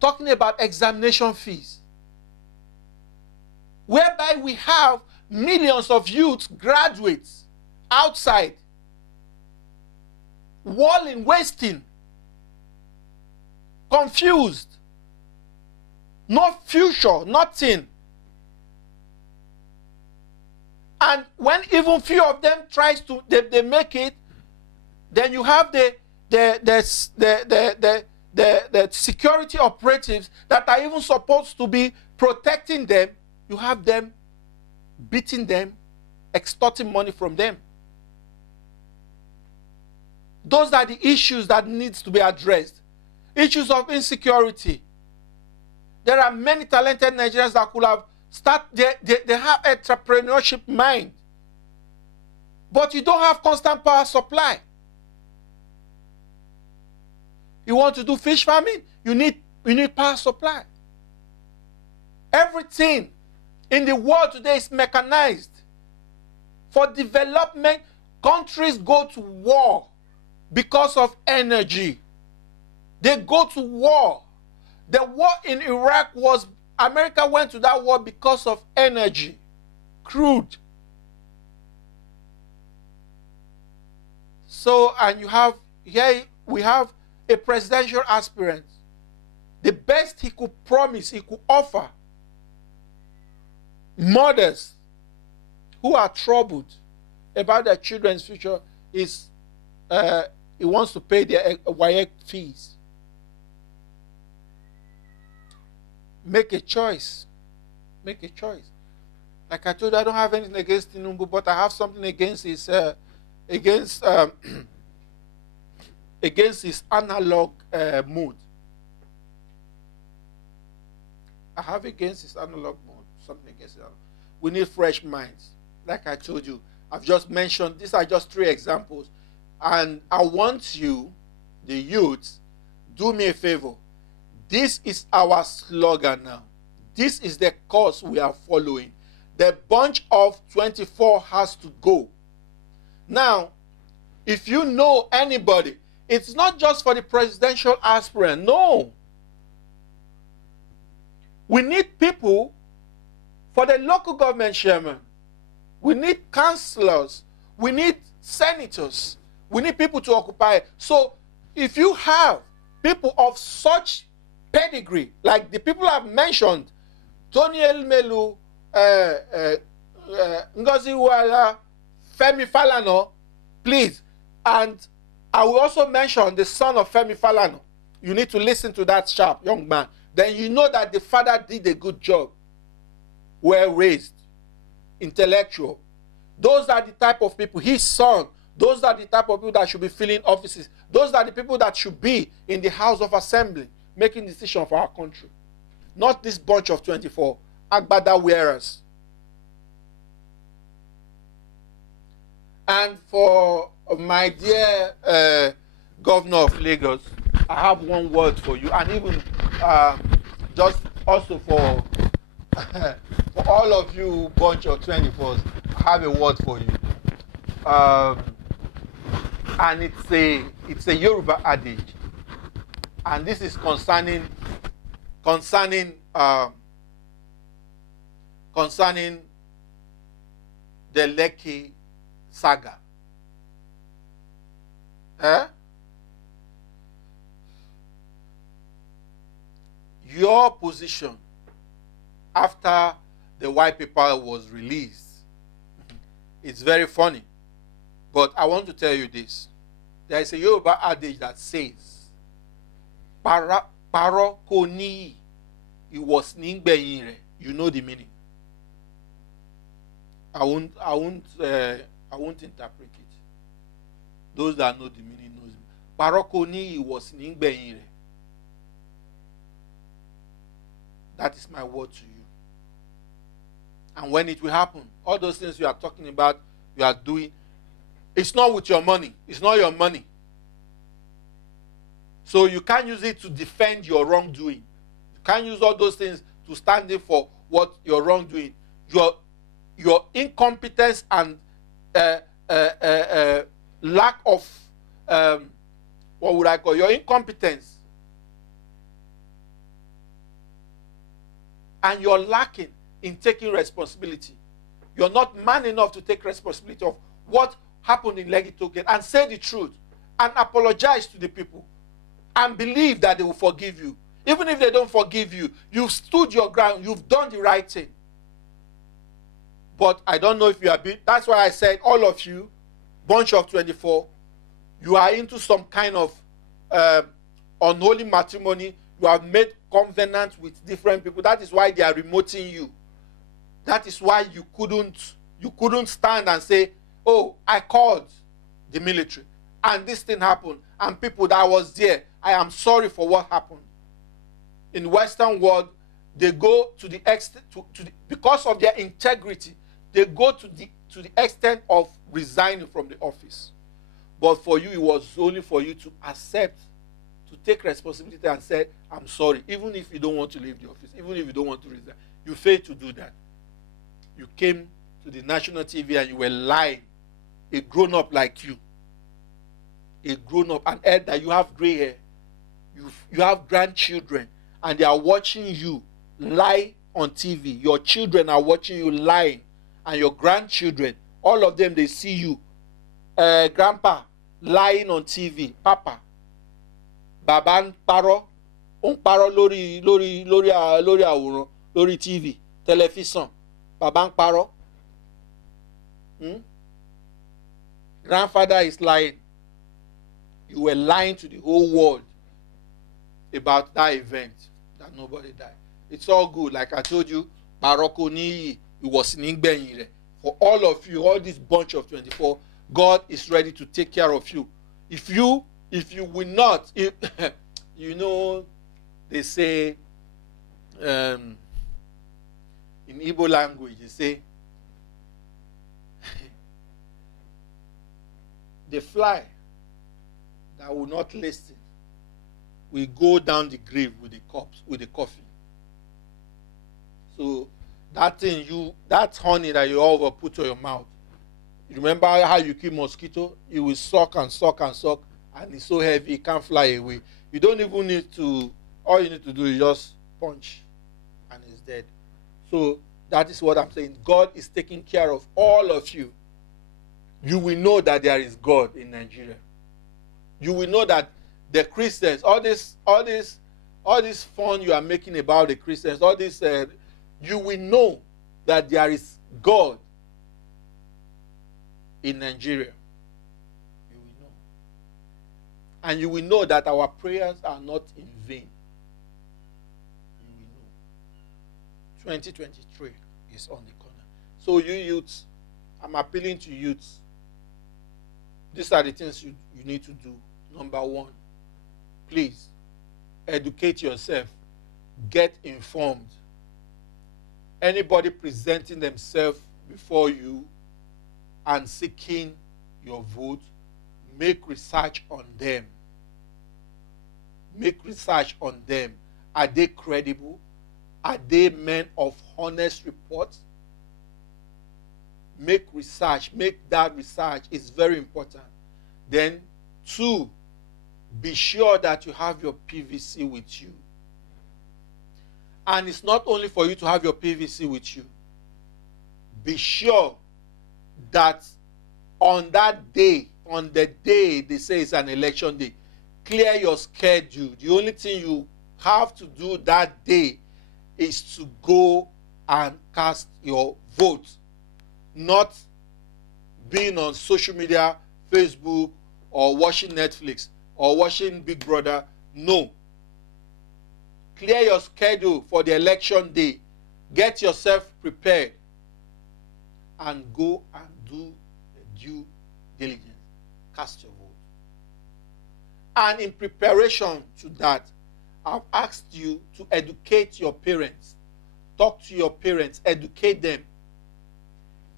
talking about examination fees, whereby we have millions of youths, graduates, outside, walling, wasting, confused, no future, nothing. And when even few of them tries to, they make it, then you have the security operatives that are even supposed to be protecting them. You have them beating them, extorting money from them. Those are the issues that needs to be addressed. Issues of insecurity. There are many talented Nigerians that could have they have entrepreneurship mind. But you don't have constant power supply. You want to do fish farming? You need power supply. Everything in the world today is mechanized. For development, countries go to war because of energy. They go to war. The war in Iraq was, America went to that war because of energy, crude. So, and here we have a presidential aspirant. The best he could promise, he could offer mothers who are troubled about their children's future is he wants to pay their WAEC fees. Make a choice. Make a choice. Like I told you, I don't have anything against Tinubu, but I have something against his against his analog mood. I have against his analog mood. something against it. We need fresh minds. Like I told you, I've just mentioned, these are just 3 examples. And I want you, the youths, do me a favor. This is our slogan now. This is the course we are following. The bunch of 24 has to go. Now, if you know anybody, it's not just for the presidential aspirant. No. We need people for the local government chairman. We need councillors. We need senators. We need people to occupy. So if you have people of such pedigree, like the people I've mentioned, Toni, Elumelu, Ngozi Okonjo-Iweala, Femi Falana, please. And I will also mention the son of Femi Falana. You need to listen to that sharp young man. Then you know that the father did a good job. Well raised, intellectual. Those are the type of people, his son, those are the type of people that should be filling offices. Those are the people that should be in the House of Assembly, making decisions for our country. Not this bunch of 24 agbada wearers. And for my dear governor of Lagos, I have one word for you, and even just also for for all of you bunch of 24s, I have a word for you. And it's a Yoruba adage, and this is concerning the Lekki saga. Your position after the white paper was released, it's very funny. But I want to tell you this. There is a Yoruba adage that says, Paro koni iwas ningbeyin re. You know the meaning. I won't interpret it. Those that know the meaning knows. Paro koni iwas ningbeyin re. That is my word to you. And when it will happen, all those things you are talking about, you are doing, it's not with your money. It's not your money. So you can't use it to defend your wrongdoing. You can't use all those things to stand in for what you're wrongdoing. Your incompetence and lack of, what would I call your incompetence, and you're lacking in taking responsibility. You're not man enough to take responsibility of what happened in Lekki Token and say the truth and apologize to the people and believe that they will forgive you. Even if they don't forgive you, you've stood your ground, you've done the right thing. But I don't know if you are that's why I said all of you, bunch of 24, you are into some kind of unholy matrimony. You have made covenants with different people. That is why they are remoting you. That is why you couldn't stand and say, oh, I called the military and this thing happened and people that was there, I am sorry for what happened. In Western world, they go to the extent because of their integrity, they go to the extent of resigning from the office. But for you, it was only for you to accept, to take responsibility and say, I'm sorry, even if you don't want to leave the office, even if you don't want to resign. You failed to do that. You came to the national TV and you were lying. A grown-up like you, a grown-up, and elder, you have gray hair, you have grandchildren, and they are watching you lie on TV. Your children are watching you lying, and your grandchildren, all of them, they see you, grandpa, lying on TV, papa, baba ń parọ́, ó ń parọ́ lórí àwòrán, lórí TV, tẹlifíṣàn, baba ń parọ́. Grandfather is lying. You were lying to the whole world about that event, that nobody died. It's all good. Like I told you, Baroko Niyi, it was Ningbenyire. For all of you, all this bunch of 24, God is ready to take care of you. If you will not, you know, they say, in Igbo language, they say, the fly that will not listen will go down the grave with the corpse, with the coffin. So that thing that honey that you all put to your mouth, you remember how you kill mosquito? You will suck and suck and suck, and it's so heavy it can't fly away. You don't even need to, all you need to do is just punch and it's dead. So that is what I'm saying. God is taking care of all of you. You will know that there is God in Nigeria. You will know that the Christians, all this fun you are making about the Christians, all this, you will know that there is God in Nigeria. You will know. And you will know that our prayers are not in vain. You will know. 2023 is on the corner. So you youths, I'm appealing to youths. These are the things you need to do. Number one, please educate yourself. Get informed. Anybody presenting themselves before you and seeking your vote, make research on them. Make research on them. Are they credible? Are they men of honest report? Make research. Make that research. It's very important. Then, 2, be sure that you have your PVC with you. And it's not only for you to have your PVC with you. Be sure that on that day, on the day they say it's an election day, clear your schedule. The only thing you have to do that day is to go and cast your vote. Not being on social media, Facebook, or watching Netflix, or watching Big Brother. No. Clear your schedule for the election day. Get yourself prepared. And go and do the due diligence. Cast your vote. And in preparation to that, I've asked you to educate your parents. Talk to your parents. Educate them.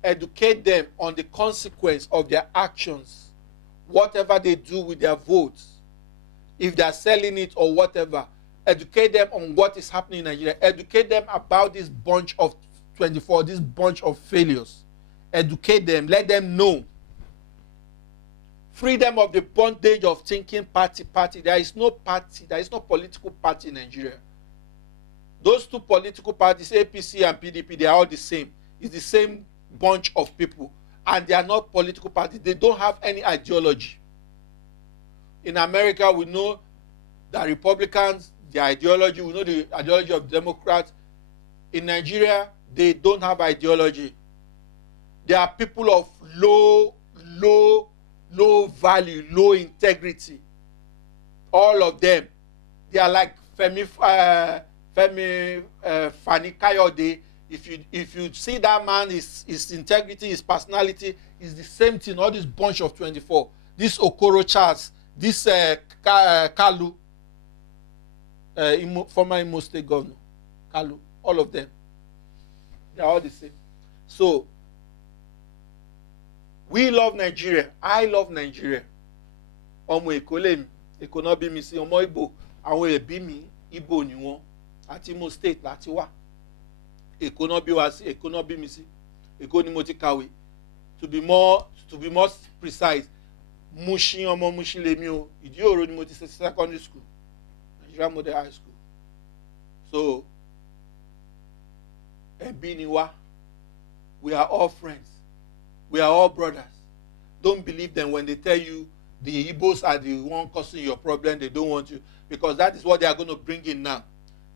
Educate them on the consequence of their actions. Whatever they do with their votes. If they are selling it or whatever. Educate them on what is happening in Nigeria. Educate them about this bunch of 24, this bunch of failures. Educate them. Let them know. Free them of the bondage of thinking party. There is no party. There is no political party in Nigeria. Those two political parties, APC and PDP, they are all the same. It's the same bunch of people. And they are not political parties. They don't have any ideology. In America, we know that Republicans, their ideology, we know the ideology of Democrats. In Nigeria, they don't have ideology. They are people of low value, low integrity. All of them. They are like Femi Kayode. If you see that man, his integrity, his personality is the same thing. All this bunch of 24. This Okoro Charles, this Kalu, former Imo State governor, Kalu, all of them. They are all the same. So, we love Nigeria. I love Nigeria. Ọmọ Èkó lèmi, Èkó náà bí mi sí, ọmọ Ìgbò, àwọn ẹbí mi Ìgbò ni wọ́n, àti Imo State láti wá. Èkó náà bí wá sí, Èkó náà bí mi sí. Èkó ni mo ti kàwé. To be more precise, Mushin ọmọ Mushin lèmi o. Ìdí-òro ni mo ti ṣe secondary school. Nigeria Model High School. So, ẹbí ni wá. We are all friends. We are all brothers. Don't believe them when they tell you the Igbos are the one causing your problem. They don't want you. Because that is what they are going to bring in now.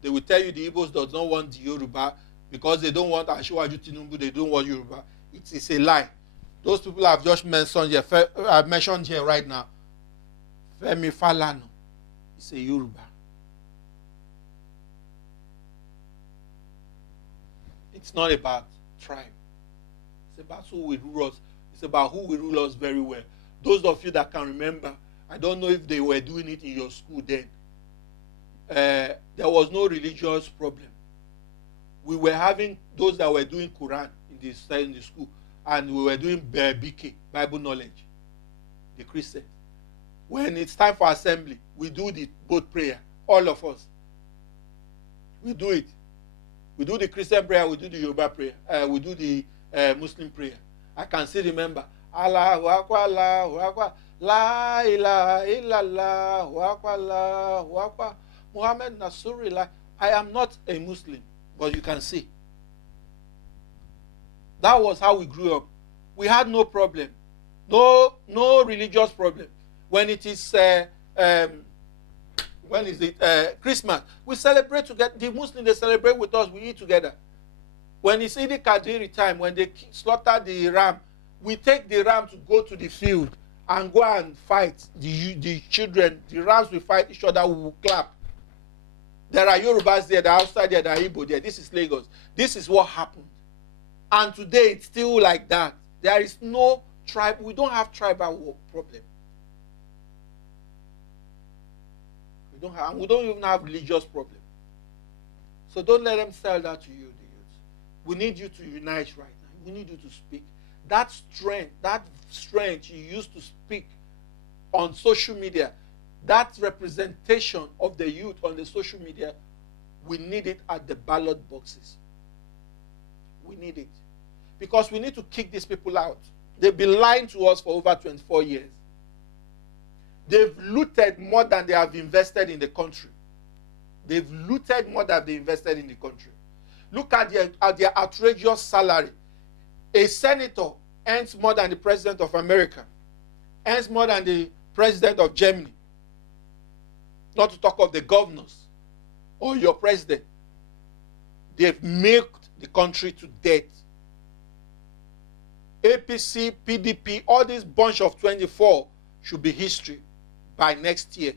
They will tell you the Igbos does not want the Yoruba because they don't want Asiwaju Tinubu. They don't want Yoruba. It is a lie. Those people I've just mentioned here right now. Femi Falana is a Yoruba. It's not about tribe. It's about who will rule us. It's about who will rule us very well. Those of you that can remember, I don't know if they were doing it in your school then. There was no religious problem. we were having those that were doing Quran in the school, and we were doing BK, Bible knowledge, the Christians. When it's time for assembly, we do the both prayer, all of us. We do it. We do the Christian prayer, we do the Yoruba prayer, we do the Muslim prayer. I can still remember, Allahu Akbar, Allahu Akbar, La ilaha illallah, Allahu Akbar, Allahu Akbar, Muhammad Nasurullah. I am not a Muslim, but you can see. That was how we grew up. We had no problem. No religious problem. When it is Christmas, we celebrate together. The Muslims, they celebrate with us. We eat together. When it's Eid al-Kadiri time, when they slaughter the ram, we take the ram to go to the field and go and fight. The children, the rams will fight each other. We will clap. There are Yorubas there, there are outside there, there are Igbo there. This is Lagos. This is what happened. And today it's still like that. There is no tribe. We don't have tribal problem. We don't even have religious problem. So don't let them sell that to you, the youth. We need you to unite right now. We need you to speak. That strength you used to speak on social media, that representation of the youth on the social media, we need it at the ballot boxes. We need it. Because we need to kick these people out. They've been lying to us for over 24 years. They've looted more than they have invested in the country. They've looted more than they invested in the country. Look at their outrageous salary. A senator earns more than the president of America, earns more than the president of Germany. Not to talk of the governors or your president. They've milked the country to death. APC, PDP, all this bunch of 24 should be history by next year.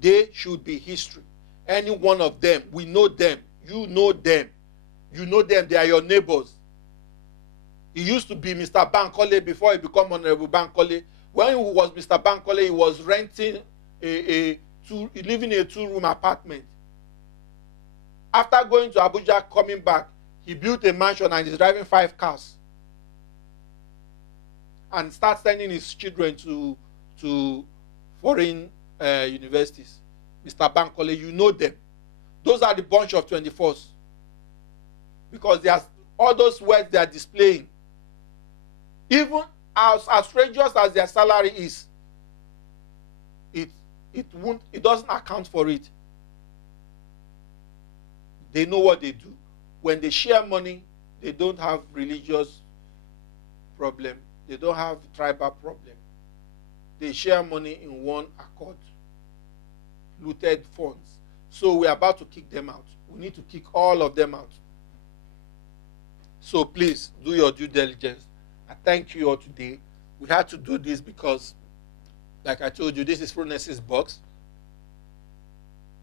They should be history. Any one of them, we know them. You know them. You know them. They are your neighbors. He used to be Mr. Bankole before he became Honorable Bankole. When he was Mr. Bankole, he was renting living in a 2-room apartment. After going to Abuja, coming back, he built a mansion and is driving 5 cars. And start sending his children to foreign universities. Mr. Bankole, you know them. Those are the bunch of 24s. Because they are, all those words they are displaying, even as outrageous as their salary is, it doesn't account for it. They know what they do. When they share money, they don't have religious problem. They don't have tribal problem. They share money in one accord. Looted funds. So we're about to kick them out. We need to kick all of them out. So please do your due diligence. I thank you all today. We had to do this because, like I told you, this is Frones's box.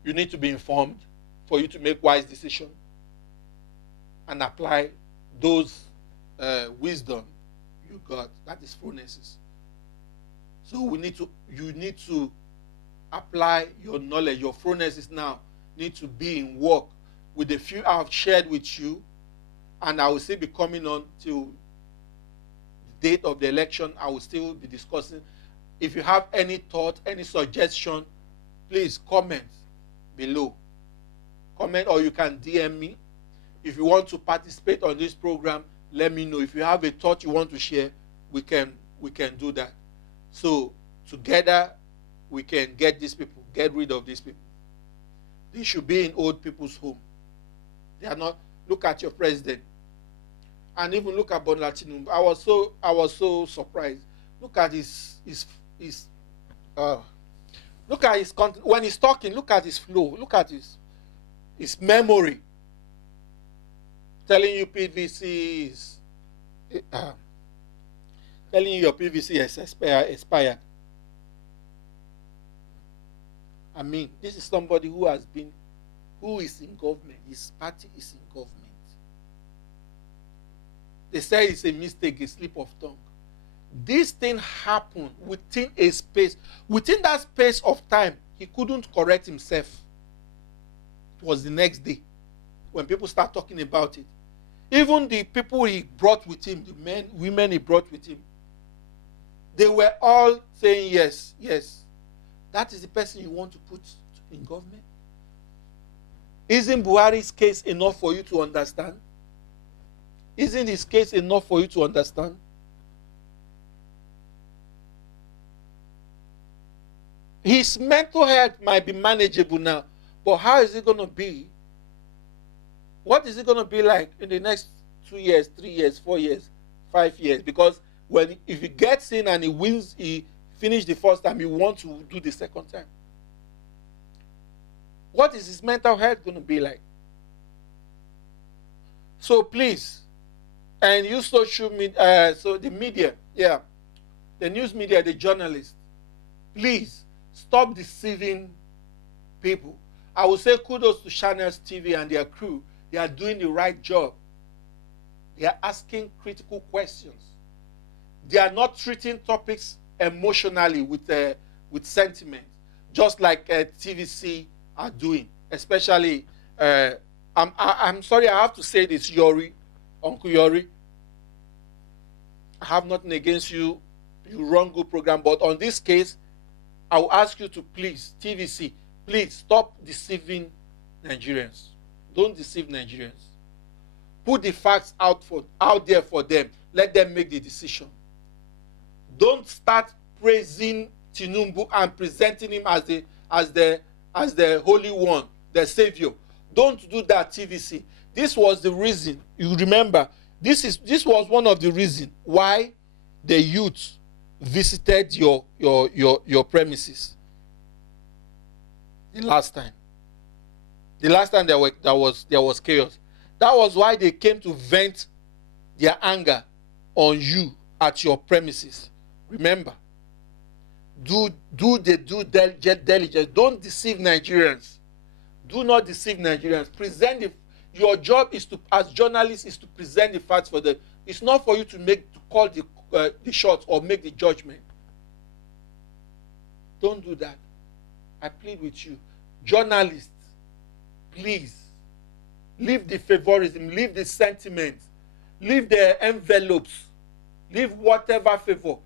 You need to be informed for you to make wise decisions and apply those wisdom you got. That is Frones's. So you need to apply your knowledge. Your Frones's now need to be in work with the few I've shared with you, and I will still be coming on till the date of the election. I will still be discussing. If you have any thought, any suggestion, please comment below. Comment, or you can DM me. If you want to participate on this program, let me know. If you have a thought you want to share, we can do that. So together we can get these people, get rid of these people. They should be in old people's home. They are not. Look at your president, and even look at Bola Tinubu. I was so surprised. Look at his look at his content when he's talking. Look at his flow. Look at his memory. Telling you PVC is telling you your PVC has expired. I mean, this is somebody who is in government. His party is in government. They say it's a mistake, a slip of tongue. This thing happened within a space. Within that space of time, he couldn't correct himself. It was the next day. when people start talking about it. Even the people he brought with him, the men, women he brought with him, they were all saying yes, yes. That is the person you want to put in government? Isn't Buhari's case enough for you to understand? Isn't his case enough for you to understand? His mental health might be manageable now, but how is it going to be? What is it going to be like in the next 2 years, 3 years, 4 years, 5 years? Because if he gets in and he wins, he finished the first time, he wants to do the second time. What is his mental health going to be like? So please, and you social media, so the media, yeah, the news media, the journalists, please stop deceiving people. I will say kudos to Channels TV and their crew. They are doing the right job. They are asking critical questions. They are not treating topics emotionally with sentiment, just like TVC are doing. Especially, I'm sorry, I have to say this, Yori, Uncle Yori. I have nothing against you. You run good program, but on this case, I will ask you to please, TVC, please stop deceiving Nigerians. Don't deceive Nigerians. Put the facts out there for them. Let them make the decision. Don't start praising Tinubu and presenting him as the holy one, the savior. Don't do that, TVC. This was the reason. You remember, this was one of the reasons why the youth visited your premises the last time. The last time there was chaos. That was why they came to vent their anger on you at your premises. Remember, do the due diligence. Don't deceive Nigerians. Do not deceive Nigerians. Your job is to, as journalists, is to present the facts for them. It's not for you to call the shots or make the judgment. Don't do that. I plead with you, journalists. Please, leave the favorism, leave the sentiment, leave the envelopes, leave whatever favor.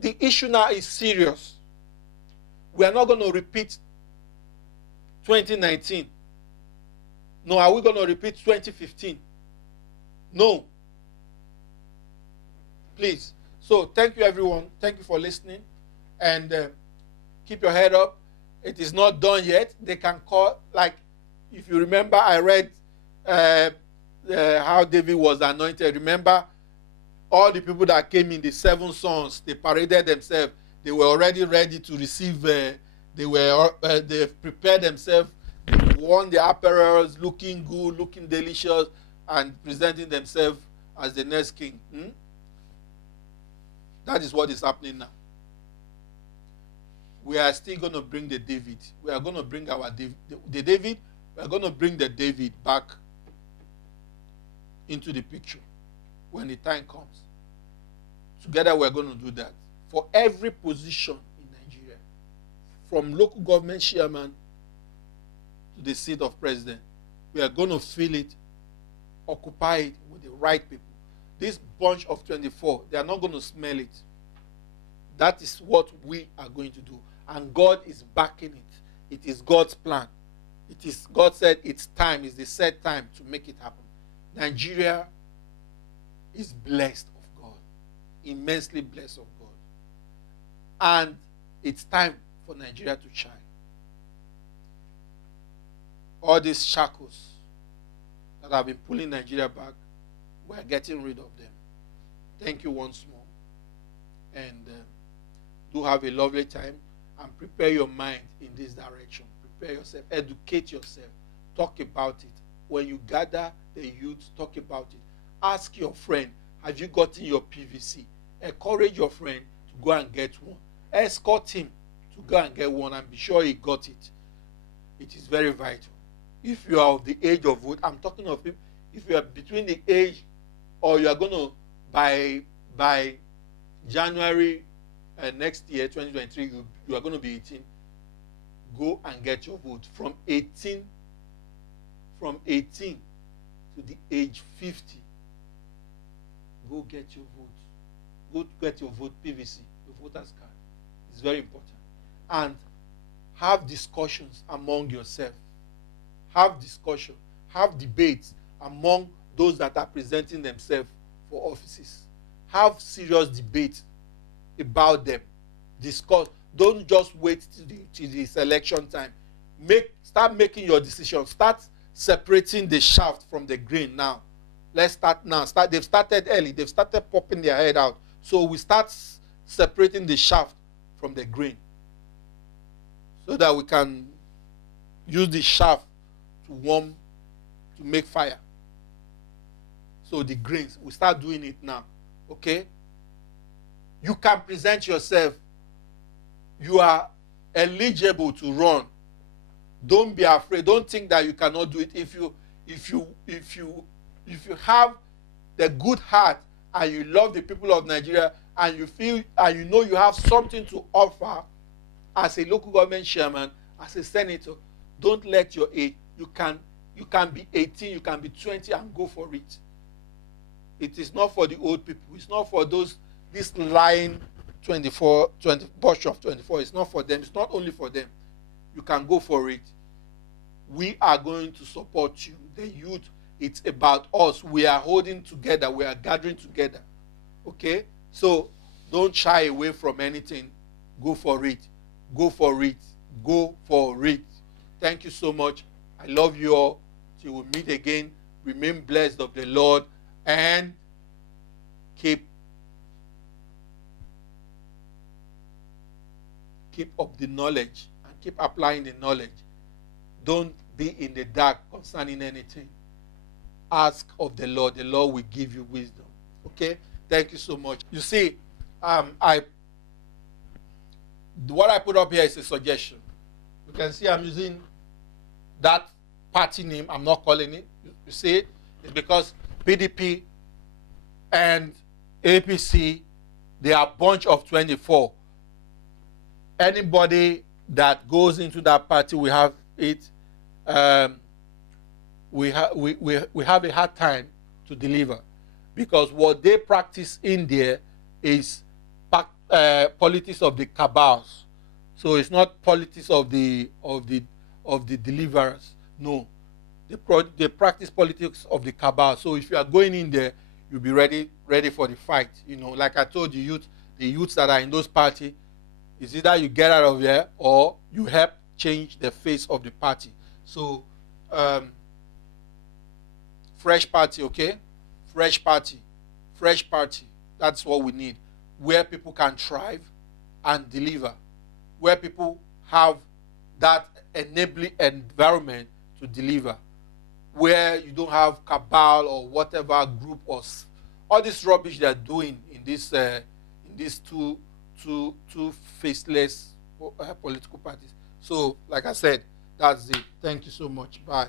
The issue now is serious. We are not going to repeat 2019. No, are we going to repeat 2015? No. Please. So, thank you, everyone. Thank you for listening. And keep your head up. It is not done yet. They can call, like, if you remember, I read how David was anointed. Remember, all the people that came in the 7 sons, they paraded themselves. They were already ready to receive. They prepared themselves. They wore their apparels, looking good, looking delicious, and presenting themselves as the next king. That is what is happening now. We are still going to bring the David. We are going to bring our David. The David. We are going to bring the David back into the picture when the time comes. Together we are going to do that. For every position in Nigeria, from local government chairman to the seat of president, we are going to fill it, occupy it with the right people. This bunch of 24, they are not going to smell it. That is what we are going to do. And God is backing it. It is God's plan. It is, God said it's time, it's the set time to make it happen. Nigeria is blessed of God, immensely blessed of God. And it's time for Nigeria to shine. All these shackles that have been pulling Nigeria back, we are getting rid of them. Thank you once more. And do have a lovely time and prepare your mind in this direction. Prepare yourself, educate yourself, talk about it. When you gather the youth, talk about it. Ask your friend, have you gotten your PVC? Encourage your friend to go and get one. Escort him to go and get one and be sure he got it. It is very vital. If you are of the age of vote, I'm talking of people, if you are between the age or you are going to, by January next year, 2023, you are going to be 18, go and get your vote. From 18 from 18 to the age 50, go get your vote. Go get your vote PVC, your voter's card. It's very important. And have discussions among yourself. Have discussion. Have debates among those that are presenting themselves for offices. Have serious debate about them. Discuss. Don't just wait till this election time. Start making your decisions. Start separating the shaft from the grain now. Let's start now. They've started early. They've started popping their head out. So we start separating the shaft from the grain, so that we can use the shaft to warm, to make fire. So the grains, we start doing it now. Okay? You can present yourself. You are eligible to run. Don't be afraid. Don't think that you cannot do it. If you have the good heart and you love the people of Nigeria and you feel and you know you have something to offer as a local government chairman, as a senator, don't let your age. You can be 18, you can be 20 and go for it. It is not for the old people. It's not for this lying 24, 20 bunch of 24. It's not for them. It's not only for them. You can go for it. We are going to support you. The youth, it's about us. We are holding together. We are gathering together. Okay? So don't shy away from anything. Go for it. Go for it. Go for it. Thank you so much. I love you all. Till we meet again. Remain blessed of the Lord and keep up the knowledge and keep applying the knowledge. Don't be in the dark concerning anything. Ask of the Lord. The Lord will give you wisdom. Okay? Thank you so much. You see, what I put up here is a suggestion. You can see I'm using that party name. I'm not calling it. You see it? It's because PDP and APC, they are a bunch of 24. Anybody that goes into that party, we have it. We have a hard time to deliver, because what they practice in there is politics of the cabals. So it's not politics of the deliverers. No, they practice politics of the cabal. So if you are going in there, you'll be ready for the fight. You know, like I told the youths that are in those parties, it's either you get out of there or you help change the face of the party. So, fresh party, okay? Fresh party. Fresh party. That's what we need. Where people can thrive and deliver. Where people have that enabling environment to deliver. Where you don't have cabal or whatever group or all this rubbish they're doing in these two faceless political parties. So, like I said, that's it. Thank you so much. Bye.